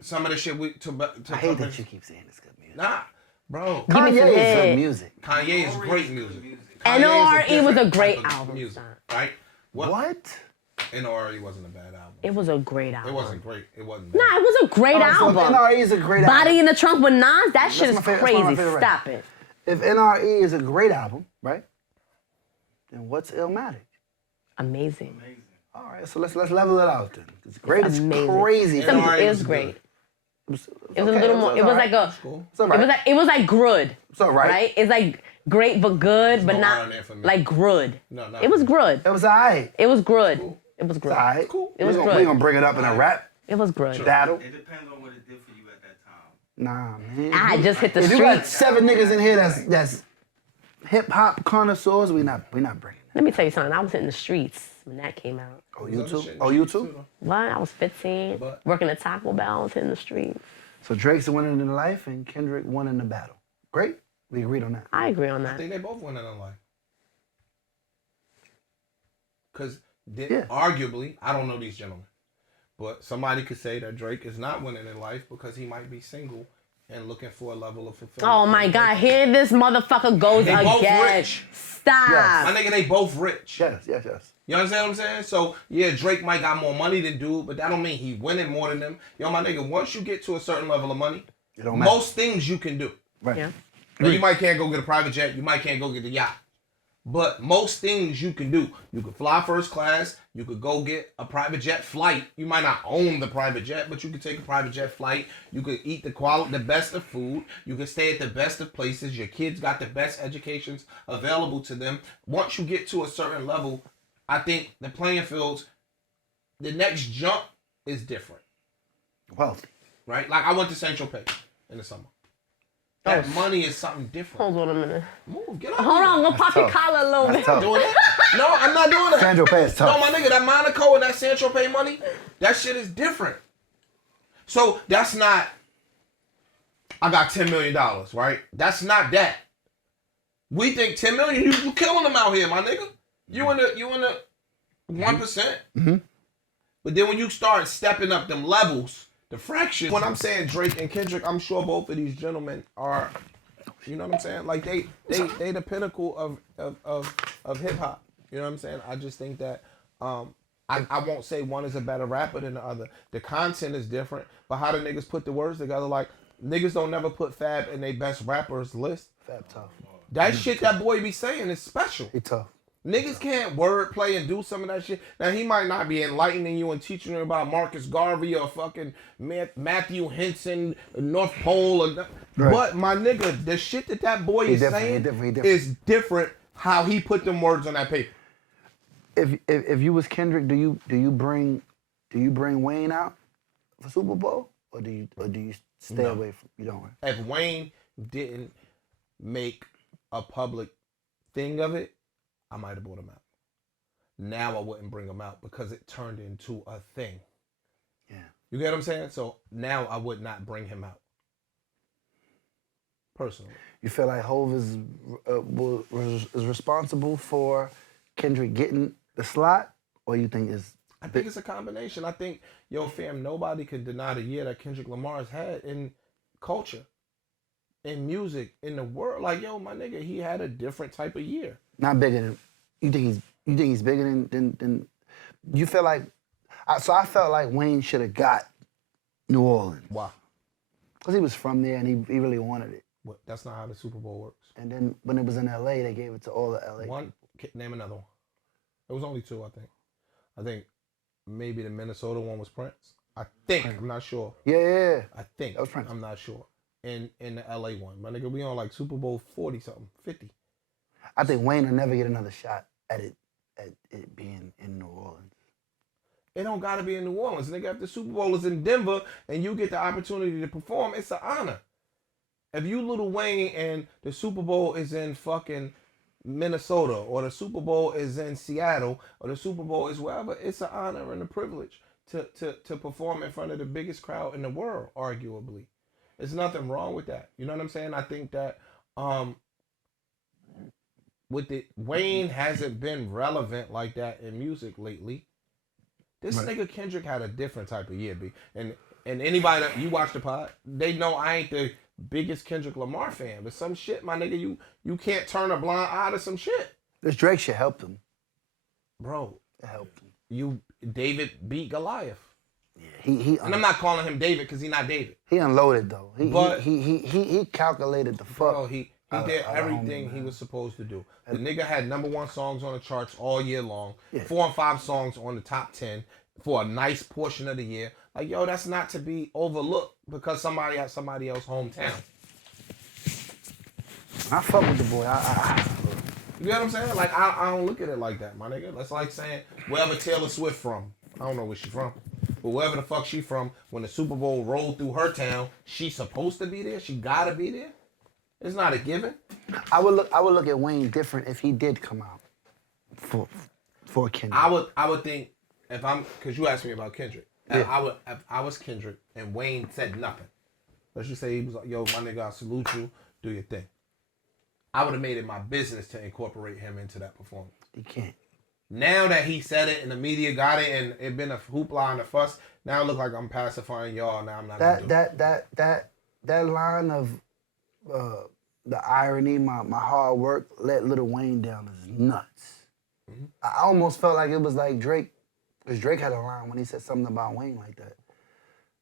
Some of the shit I hate that you keep saying it's good music. Nah, bro. Give me Kanye some is head. good music. Kanye is great music. Kanye N.O.R.E. is was a different great type of album, music, son. right? What? N.O.R.E. wasn't a bad album. It was a great album. It wasn't great. It wasn't bad. Nah, it was a great album. So if NRE is a great Body album. in the Trunk with Nas, that shit is my favorite- that's one of my crazy. favorite Stop it. If NRE is a great album, right? Then what's Illmatic? Amazing. All right, so let's level it out then. It's great. It's Amazing. crazy. It NRE was was great. good. It was It was a okay, little more. It was like a. Cool. It's all right. It was like good. It's all right. Right? It's like great but good, but no not R there for me. like good. No, not It was for me. good. It was all right. It was good. Cool. It was It's good. all right. Cool. It was We're good. gonna bring it up in a rap It was good. battle. It depends on what it did for you at that time. Nah, man. I just hit the If you got streets. 7 niggas in here that's hip hop connoisseurs, we not bringing that. Let me tell you something. I was hitting the streets when that came out. Oh, There's you other too? shit in Oh, the you streets too? though. What? I was 15, But- working at Taco Bell. I was hitting the streets. So Drake's winning in life and Kendrick won in the battle. Great. We agreed on that. I agree on I that. think they both went in life. Because Yeah. arguably, I don't know these gentlemen, but somebody could say that Drake is not winning in life because he might be single and looking for a level of fulfillment. Oh my God! Here this motherfucker goes They both again. rich. Stop. Yes. My nigga, they both rich. Yes. You understand what I'm saying? So, yeah, Drake might got more money than dude, but that don't mean he winning more than them. Yo, my nigga, once you get to a certain level of money, It don't matter. most things you can do. Right. Yeah. Now, you might can't go get a private jet. You might can't go get the yacht. But most things you can do. You could fly first class. You could go get a private jet flight. You might not own the private jet, but you could take a private jet flight. You could eat the best of food. You could stay at the best of places. Your kids got the best educations available to them. Once you get to a certain level, I think the playing fields, the next jump is different, Wealthy. right? Like I went to Central Pay in the summer. That money is something different. Hold on a minute. Move, get up. Hold on, go pop your tough. collar a little That's bit. tough. Doing that? No, I'm not doing that. Sandro Pay is No, tough. my nigga, that Monaco and that Central Pay money, that shit is different. So that's not, I got $10 million, right? That's not that. We think 10 million, you killing them out here, my nigga. You in the 1%. Mhm. But then when you start stepping up them levels, the fraction. When I'm saying Drake and Kendrick, I'm sure both of these gentlemen are, you know what I'm saying? Like they the pinnacle of hip hop. You know what I'm saying? I just think that I won't say one is a better rapper than the other. The content is different, but how the niggas put the words together, like niggas don't never put Fab in their best rappers list. Fab tough. That shit that boy be saying is special. He tough. Niggas can't wordplay and do some of that shit. Now, he might not be enlightening you and teaching you about Marcus Garvey or fucking Matthew Henson, North Pole. Or, Right. But, my nigga, the shit that boy is different, saying he different. is different how he put them words on that paper. If you was Kendrick, do you bring Wayne out for Super Bowl or do you stay No. away from you don't? If Wayne didn't make a public thing of it, I might have brought him out. Now I wouldn't bring him out because it turned into a thing. Yeah. You get what I'm saying? So now I would not bring him out. Personally. You feel like Hov is responsible for Kendrick getting the slot, or you think it's? I think it's a combination. I think, yo, fam, nobody can deny the year that Kendrick Lamar has had in culture, in music, in the world. Like, yo, my nigga, he had a different type of year. Not bigger than you think he's bigger than you feel like. So I felt like Wayne should have got New Orleans. Why? Because he was from there and he really wanted it. What? That's not how the Super Bowl works. And then when it was in LA, they gave it to all the LA. One, name another one. It was only two, I think. I think maybe the Minnesota one was Prince. I think. I'm not sure. Yeah. I think. That was Prince. I'm not sure. In the LA one. My nigga, we on like Super Bowl 40 something, 50. I think Wayne will never get another shot at it being in New Orleans. It don't gotta be in New Orleans. Nigga, if the Super Bowl is in Denver and you get the opportunity to perform, it's an honor. If you Lil Wayne and the Super Bowl is in fucking Minnesota, or the Super Bowl is in Seattle, or the Super Bowl is wherever, it's an honor and a privilege to perform in front of the biggest crowd in the world, arguably. There's nothing wrong with that. You know what I'm saying? I think that with it, Wayne hasn't been relevant like that in music lately. This nigga Kendrick had a different type of year, B. And anybody that you watch the pod, they know I ain't the biggest Kendrick Lamar fan, but some shit, my nigga, you can't turn a blind eye to some shit. This Drake shit helped him. Bro. It helped him. David beat Goliath. Yeah, and I'm not calling him David because he's not David. He unloaded though. He calculated the fuck. Bro, he did everything he was supposed to do. The nigga had #1 songs on the charts all year long. Yeah. 4 and 5 songs on the top 10 for a nice portion of the year. Like, yo, that's not to be overlooked because somebody at somebody else's hometown. I fuck with the boy. You get what I'm saying? Like, I don't look at it like that, my nigga. That's like saying wherever Taylor Swift from. I don't know where she from. But wherever the fuck she from, when the Super Bowl rolled through her town, she supposed to be there? She gotta be there? It's not a given. I would look at Wayne different if he did come out for Kendrick. I would think because you asked me about Kendrick. Yeah. If I was Kendrick and Wayne said nothing. Let's just say he was like, yo, my nigga, I salute you, do your thing. I would have made it my business to incorporate him into that performance. You can't. Now that he said it and the media got it and it been a hoopla and a fuss, now it look like I'm pacifying y'all. Now I'm not gonna do it. That line of the irony, my hard work let Lil Wayne down is nuts. Mm-hmm. I almost felt like it was like Drake, because Drake had a line when he said something about Wayne like that.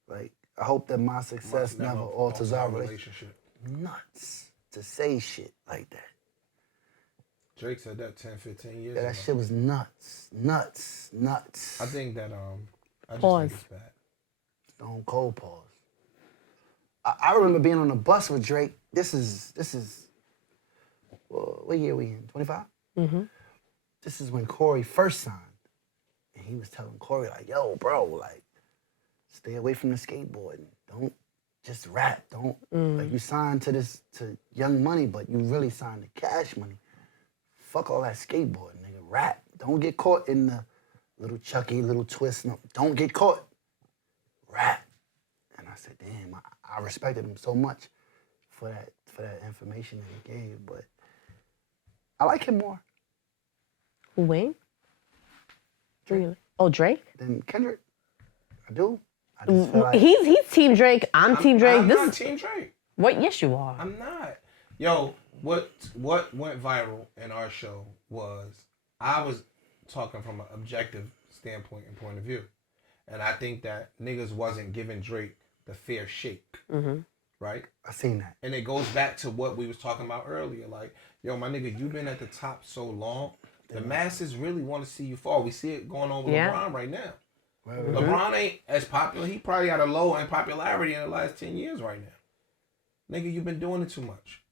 Like, I hope that my success never alters our relationship. Nuts to say shit like that. Drake said that 10, 15 years ago. That shit was nuts. I think that, I just think it's bad. Stone cold pause. I remember being on the bus with Drake. This is what year we in? 25? Mm-hmm. This is when Cory first signed. And he was telling Cory, like, yo, bro, like, stay away from the skateboarding. Don't just rap. Don't, like, you signed to Young Money, but you really signed to Cash Money. Fuck all that skateboarding, nigga. Rap. Don't get caught in the little Chucky, little twist. No, don't get caught. Rap. And I said, damn, I respected him so much for that information that he gave, but I like him more. Wayne? Drake. Oh, Drake? Then Kendrick. I do. I just feel like he's Team Drake. I'm Team Drake. I'm not Team Drake. What? Yes, you are. I'm not. Yo, what went viral in our show was I was talking from an objective standpoint and point of view. And I think that niggas wasn't giving Drake the fair shake. Mm-hmm. Right? I seen that. And it goes back to what we was talking about earlier. Like, yo, my nigga, you been at the top so long. The masses really want to see you fall. We see it going on with LeBron right now. Mm-hmm. LeBron ain't as popular. He probably got a low in popularity in the last 10 years right now. Nigga, you been doing it too much.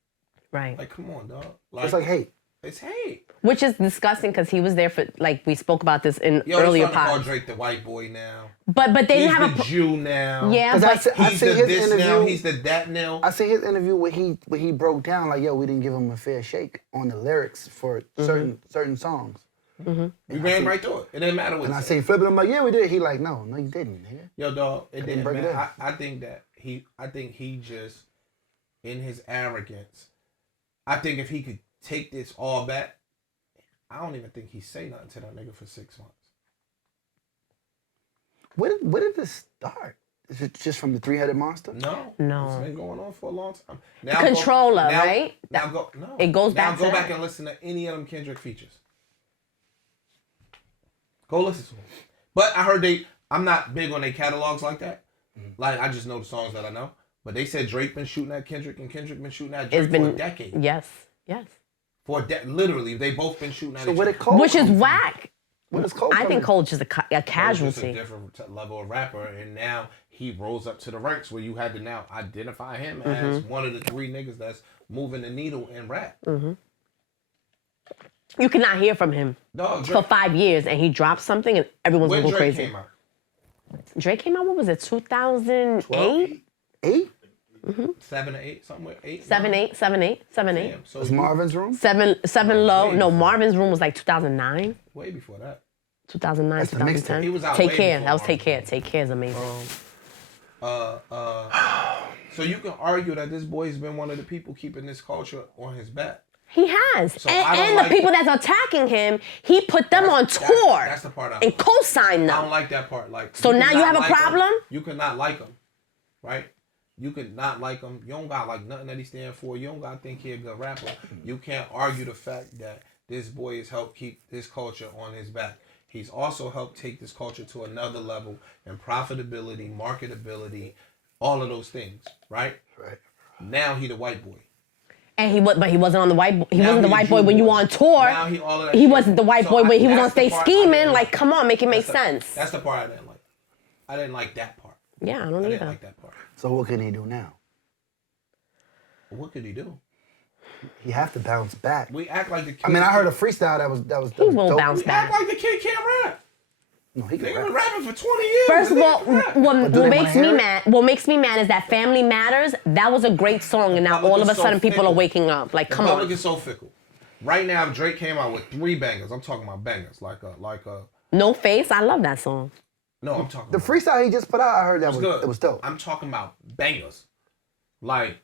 Right. Like, come on, dog. It's like hate. It's hate. Which is disgusting because he was there for, like, we spoke about this in Yo, earlier he's trying to call pods. Drake the white boy now. But they He's didn't have the Jew now. Yeah, 'Cause but I He's see the his this now. interview. He's the that now. I see his interview where he broke down like, yo, we didn't give him a fair shake on the lyrics for certain songs. We ran right through it. It didn't matter what. And I he said. seen flipping. I'm like, yeah, we did. He like, no, you didn't. Nigga. Yo, dog, it didn't, break it man. in. I think that I think he just, in his arrogance, I think if he could take this all back, I don't even think he say nothing to that nigga for 6 months. Where did this start? Is it just from the three-headed monster? No. No. It's been going on for a long time. Controller, right? Now go, no. It goes now back go to back that. and listen to any of them Kendrick features. Go listen to them. But I heard I'm not big on their catalogs like that. Like, I just know the songs that I know. But they said Drake been shooting at Kendrick and Kendrick been shooting at Drake for a decade. Yes. Literally, they both been shooting at So each where other. did Cole Which is come from? whack. Where does Cole I come think in? Cole's just a Just a casualty. different level of rapper, and now he rose up to the ranks where you had to now identify him as one of the three niggas that's moving the needle in rap. You cannot hear from him Dog, for 5 years, and he drops something, and everyone's when gonna go Drake crazy. came out, Drake came out. What was it? 2008, 8? 7 or 8, somewhere 8, 7, 8, 7, 8, 7, 8. Damn, so Was you- Marvin's room? 7 low. way No, before. Marvin's Room was like 2009, way before that. 2009, That's the mixtape. 2010. He was out Take way Care. before That was Take Marvin's Care. Room. Take Care is amazing. So you can argue that this boy's been one of the people keeping this culture on his back. He has. So I don't and like the people it. that's attacking him, he put them on tour That's the part I and don't like. co-signed I don't them. like that part. Like, So now cannot you have a like 'em. problem? You cannot like him, right? You could not like him. You don't got like nothing that he stand for. You don't got to think he a good rapper. You can't argue the fact that this boy has helped keep this culture on his back. He's also helped take this culture to another level in profitability, marketability, all of those things, right? Right. Now he the white boy. And but he wasn't on the white. He Now wasn't the he white Jew boy when you boy. were on tour. Now he all of that He shit. wasn't the white So boy when he was that's on the stage part I scheming. didn't Like, come on, make it make That's sense. That's the part I didn't like. I didn't like that part. Yeah, I don't I didn't either. like that part. So what can he do now? What could he do? He have to bounce back. We act like the kid. I mean, I heard a freestyle that was He will dope. bounce We act back. like the kid can't rap. No, he can Nigga been rap. rapping for 20 years. First of The all, nigga can rap. what do they makes wanna me hear it? mad? What makes me mad is that Family Matters. That was a great song, and now public all of a is so sudden people are fickle. waking up. Like, The come public on. is so fickle. Right now, Drake came out with 3 bangers. I'm talking about bangers, like a. No Face. I love that song. No, I'm talking. The about, freestyle he just put out, I heard that was good. it was dope. I'm talking about bangers, like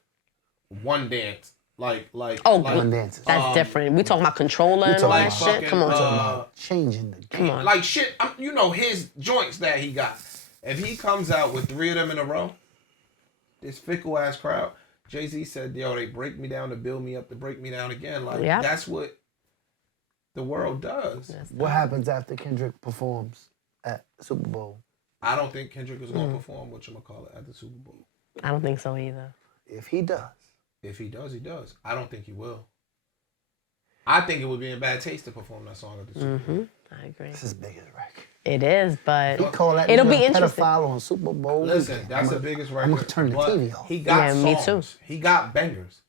One Dance, like. Oh, like, One Dances. That's different. We talking about controller and all talking that about shit. Come on. fucking, Changing the game. Come on. like shit. You know his joints that he got. If he comes out with 3 of them in a row, this fickle ass crowd. Jay-Z said, "Yo, they break me down to build me up to break me down again." Like Yeah. that's what the world does. What happens after Kendrick performs at Super Bowl? I don't think Kendrick is gonna perform whatchamacallit at the Super Bowl. I don't think so either. If he does, If he does, he does. I don't think he will. I think it would be in bad taste to perform that song at the Super Bowl. I agree. this is big as record. It is, but He call that it'll nigga be a interesting. pedophile on Super Bowl. Listen, weekend. that's the I'ma- biggest I'm record. gonna turn the but TV off. He got Yeah, me songs. too. He got bangers.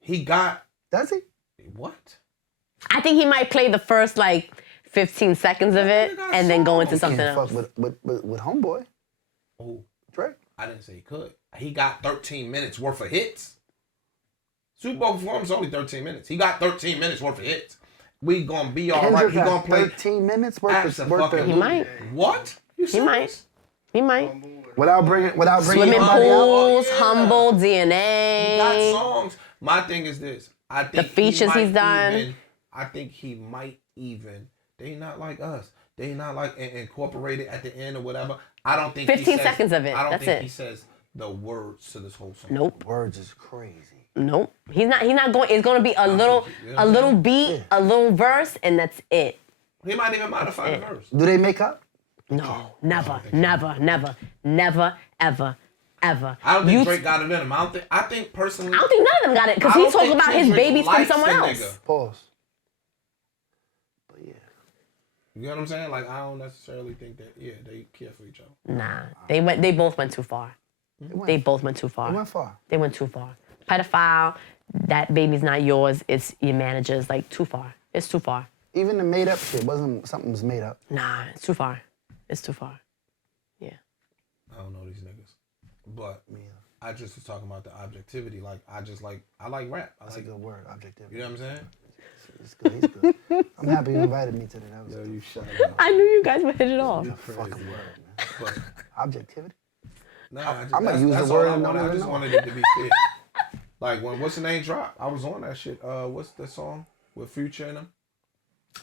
He got Does he? what? I think he might play the first like 15 seconds of it Nigga got and then go into songs. something Can't else. fuck with Homeboy, Oh, Drake. I didn't say he could. He got 13 minutes worth of hits. Super Bowl performance only 13 minutes. He got 13 minutes worth of hits. We gonna be all right. Kendrick He gonna got play 13 minutes worth of Absolutely. He might. What? You He might. serious? He might. without bringing Swimming anybody out. pools, Yeah. Humble, He got DNA. songs. My thing is this. I think features he he's done. I think he might even. They not like us. They not like incorporated at the end or whatever. I don't think 15 he says, seconds of it. I don't That's think it. he says the words to this whole song. Nope. Words is crazy. Nope. He's not going. It's going to be a little beat, a little verse, and that's it. He might even modify the verse. Do they make up? No, never, ever. I don't think Drake got it in him. I think personally. I don't think none of them got it because I he don't talked think about his Kendrick babies from likes someone the else. nigga. Pause. But yeah. You know what I'm saying? Like I don't necessarily think that. Yeah, they care for each other. Nah, they both went too far. They both went too far. It went far. They went too far. pedophile, that baby's not yours, it's your manager's, like, too far. It's too far. Even the made up shit wasn't something was made up. Nah, it's too far. It's too far. Yeah. I don't know these niggas, but Yeah. I just was talking about the objectivity. Like I like rap. That's a good word, objectivity. You know what I'm saying? It's good. He's good. I'm happy you invited me today. That was Yo, you shut up. I knew you guys would hit it off. a fucking word, man. But Objectivity. nah, I'm gonna use that's the all word I and wanted. don't I even just know. wanted it to be fit. Like when what's the name dropped? I was on that shit. What's the song with Future in them?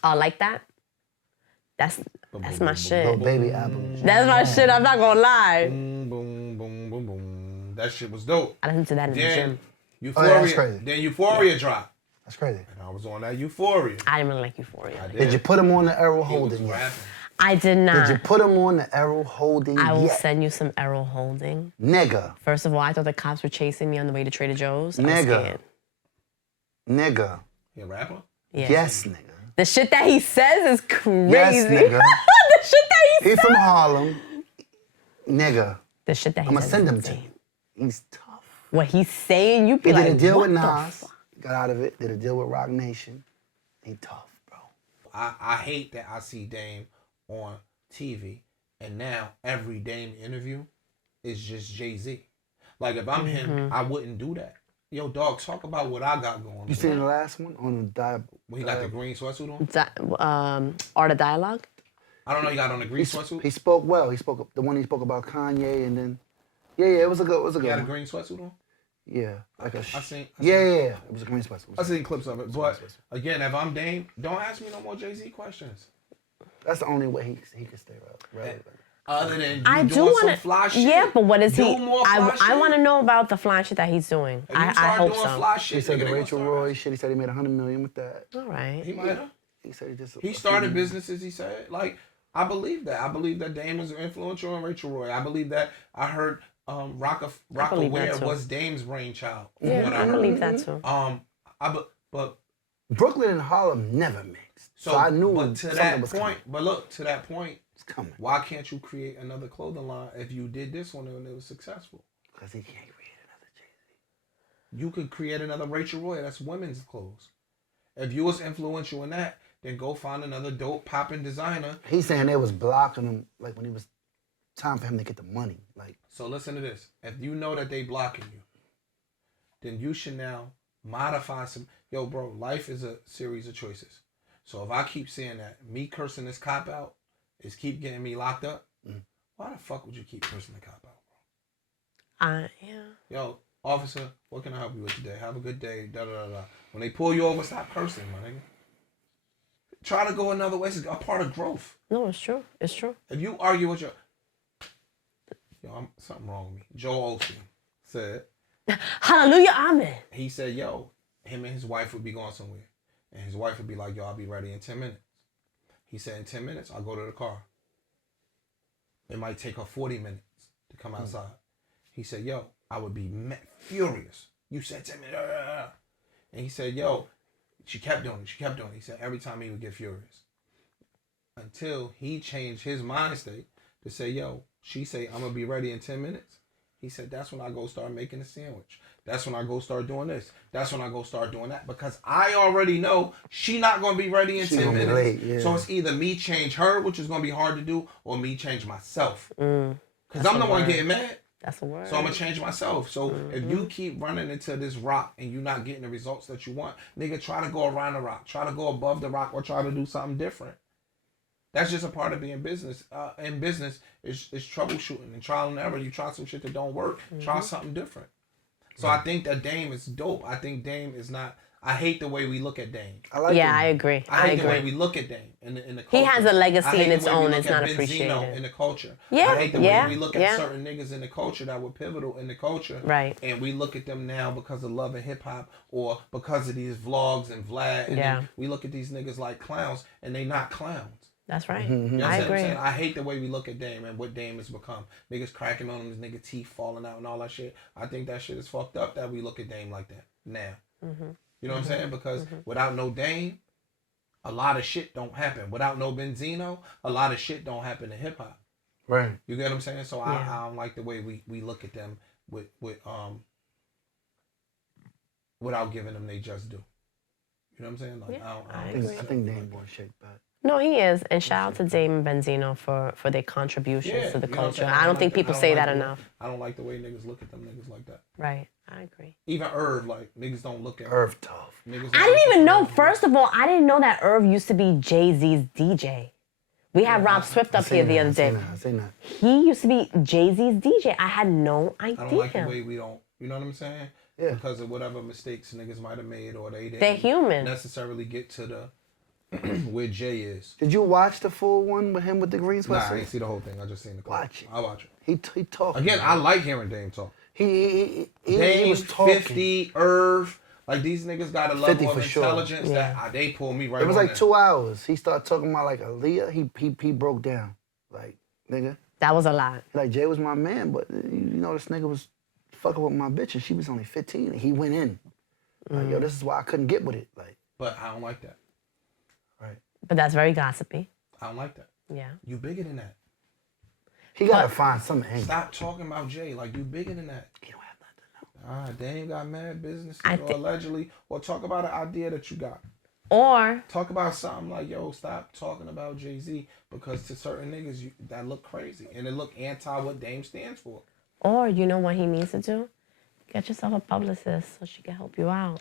Oh, like that? That's my shit. Little baby album. That's my shit. I'm not gonna lie. Boom, boom, boom, boom, boom. That shit was dope. I listened to that in the Then gym. Euphoria. that's crazy. Then Euphoria dropped, That's crazy. and I was on that Euphoria. I didn't really like Euphoria. I Did you put him on the Errol He was Holding yet? rapping. I did not. Did you put him on the Errol Holding I will yet? send you some Errol Holding. Nigga. First of all, I thought the cops were chasing me on the way to Trader Joe's. I was Nigga. scared. Nigga. He a rapper? Yeah. Yes, nigga. The shit that he says is crazy. Yes, nigga. The shit that he He says. from Harlem. Nigga. The shit that he I'ma says send is him to insane. you. He's tough. What he's saying, you be He like, did a deal what with the Nas. fuck? Got out of it. Did a deal with Rock Nation. He tough, bro. I hate that I see Dame on TV, and now every Dame interview is just Jay-Z. Like if I'm him, I wouldn't do that. Yo, dog, talk about what I got going on. You seen the last one on the When he got the green sweatsuit on? Art of Dialogue? I don't know. He got on the green sweatsuit. He spoke well. He spoke the one he spoke about Kanye, and then it was a good He had a one. green sweatsuit on. Yeah, like a I seen. yeah. It was a green spice. I seen clips of it, but again, if I'm Dame, don't ask me no more Jay-Z questions. That's the only way he can stay relevant. Other than you I do doing want some to. fly shit. Yeah, but what is Do he? more fly I shit. want to know about the fly shit that he's doing. If you I start hope doing so. fly He shit, said nigga, the they gonna Rachel start Roy asking. shit. He said he made $100 million with that. All right. He might have. He said he just He started businesses, he said. Like, I believe that. I believe that Dame was influential on Rachel Roy. I believe that. I heard believe that Rockaware too. was Dame's brainchild. from Yeah, what I heard. believe that too. But Brooklyn and Harlem never mixed. So I knew but to something that was point, but look, to that point, It's coming. why can't you create another clothing line if you did this one and it was successful? Because he can't create another Jay-Z. You could create another Rachel Roy. That's women's clothes. If you was influential in that, then go find another dope popping designer. He's saying they was blocking him like when it was time for him to get the money. Like So listen to this. If you know that they blocking you, then you should now modify some. Yo, bro, life is a series of choices. So if I keep saying that me cursing this cop out is keep getting me locked up, why the fuck would you keep cursing the cop out, bro? Yeah. Yo, officer, what can I help you with today? Have a good day. Da da da da. When they pull you over, stop cursing, my nigga. Try to go another way. It's a part of growth. No, it's true. It's true. If you argue with something wrong with me. Joel Osteen said, Hallelujah, amen. he said, yo, him and his wife would be going somewhere. And his wife would be like, yo, I'll be ready in 10 minutes. He said, in 10 minutes, I'll go to the car. It might take her 40 minutes to come outside. He said, yo, I would be furious. You said 10 minutes. And he said, yo, she kept doing it. She kept doing it. He said, every time he would get furious. Until he changed his mind state to say, yo, she say, I'm going to be ready in 10 minutes. He said, that's when I go start making a sandwich. That's when I go start doing this. That's when I go start doing that. Because I already know she not going to be ready in 10 minutes. late, yeah. So it's either me change her, which is going to be hard to do, or me change myself. Because I'm the one getting mad. That's a word. So I'm going to change myself. So if you keep running into this rock and you're not getting the results that you want, nigga, try to go around the rock. Try to go above the rock or try to do something different. That's just a part of being business. In business, is troubleshooting and trial and error. You try some shit that don't work. Try something different. So I think that Dame is dope. I think Dame is not. I hate the way we look at Dame. I like Yeah, him. I agree. I hate the way we look at Dame in the culture. He has a legacy I hate in the its way we own. look It's at not Benzino appreciated. in the culture. Yeah, I hate the yeah, way we look yeah. at certain niggas in the culture that were pivotal in the culture. Right. And we look at them now because of love and hip hop or because of these vlogs and Vlad. And Yeah. then we look at these niggas like clowns and they not clowns. That's right. You know what I I'm agree. saying? I hate the way we look at Dame and what Dame has become. Niggas cracking on him, his nigga teeth falling out and all that shit. I think that shit is fucked up that we look at Dame like that now. You know what I'm saying? Because without no Dame, a lot of shit don't happen. Without no Benzino, a lot of shit don't happen in hip hop. Right. You get what I'm saying? So Yeah. I don't like the way we look at them with without giving them they just do. You know what I'm saying? Like, Yeah, I I don't think Dame boy shake back. No, he is. And shout out to Dame and Benzino for their contributions Yeah, to the you know what I'm culture. saying? I don't think people say that the way- enough. I don't like the way niggas look at them niggas like that. Right. I agree. Even Irv, like, niggas don't look at Irv tough. Niggas I didn't even know, first of all, I didn't know that Irv used to be Jay-Z's DJ. We had Rob Swift up here the other day. I seen that. He used to be Jay-Z's DJ. I had no idea. I don't like the way we don't, you know what I'm saying? Yeah. Because of whatever mistakes niggas might have made or they They're didn't human. necessarily get to the where Jay is. Did you watch the full one with him with the green Nah, I sweatshirt? ain't see the whole thing. I just seen the clip. Watch it. I'll watch it. He talking. Again, I like hearing Dame talk. He Dame, was talking. 50, Irv. Like, these niggas got a 50 level of for sure. intelligence Yeah. that they pull me right It was on like that. 2 hours. He started talking about like Aaliyah. He broke down. Like, nigga. That was a lot. Like, Jay was my man, but you know, this nigga was fucking with my bitch and she was only 15 and he went in. Like, yo, this is why I couldn't get with it. Like, But I don't like that. right. But that's very gossipy. I don't like that. Yeah. You bigger than that. He gotta find some angle. Stop talking about Jay. Like, you bigger than that. He don't have nothing to know. Dame got mad businesses I or thi- allegedly. Or talk about an idea that you got. Or Talk about something like, yo, stop talking about Jay-Z because to certain niggas, that look crazy. And it look anti what Dame stands for. you know what he needs to do? Get yourself a publicist so she can help you out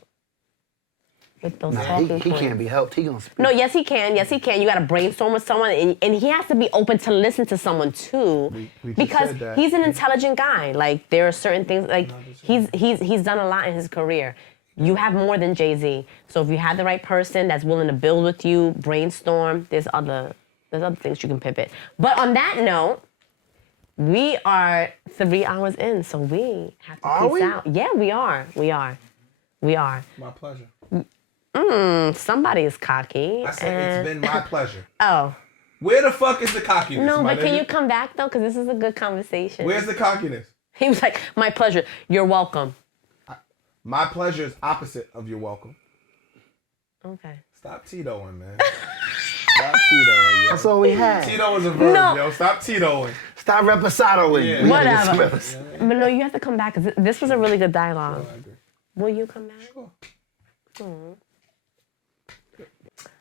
with those Nah, talking he points. can't be helped. He gonna speak. No, yes he can. Yes he can. You got to brainstorm with someone, and he has to be open to listen to someone too, we just because said that. he's an intelligent guy. Like there are certain things. Like he's done a lot in his career. You have more than Jay-Z. So if you have the right person that's willing to build with you, brainstorm. There's other things you can pivot. But on that note, we are 3 hours in, so we have to Are peace we? out. Yeah, we are. My pleasure. Somebody is cocky. I said it's been my pleasure. Oh. Where the fuck is the cockiness? No, my but can nigga? you come back though? Because this is a good conversation. Where's the cockiness? He was like, "My pleasure. You're welcome." My pleasure is opposite of your welcome. Okay. Stop Titoing, man. Stop Titoing, yo. That's all we had. Tito is a verb, No. yo. Stop Titoing. Stop reposadoing. Yeah. We gotta get some Whatever. repos- But no, you have to come back because this was a really good dialogue. I agree. Will you come back? Sure. Aw.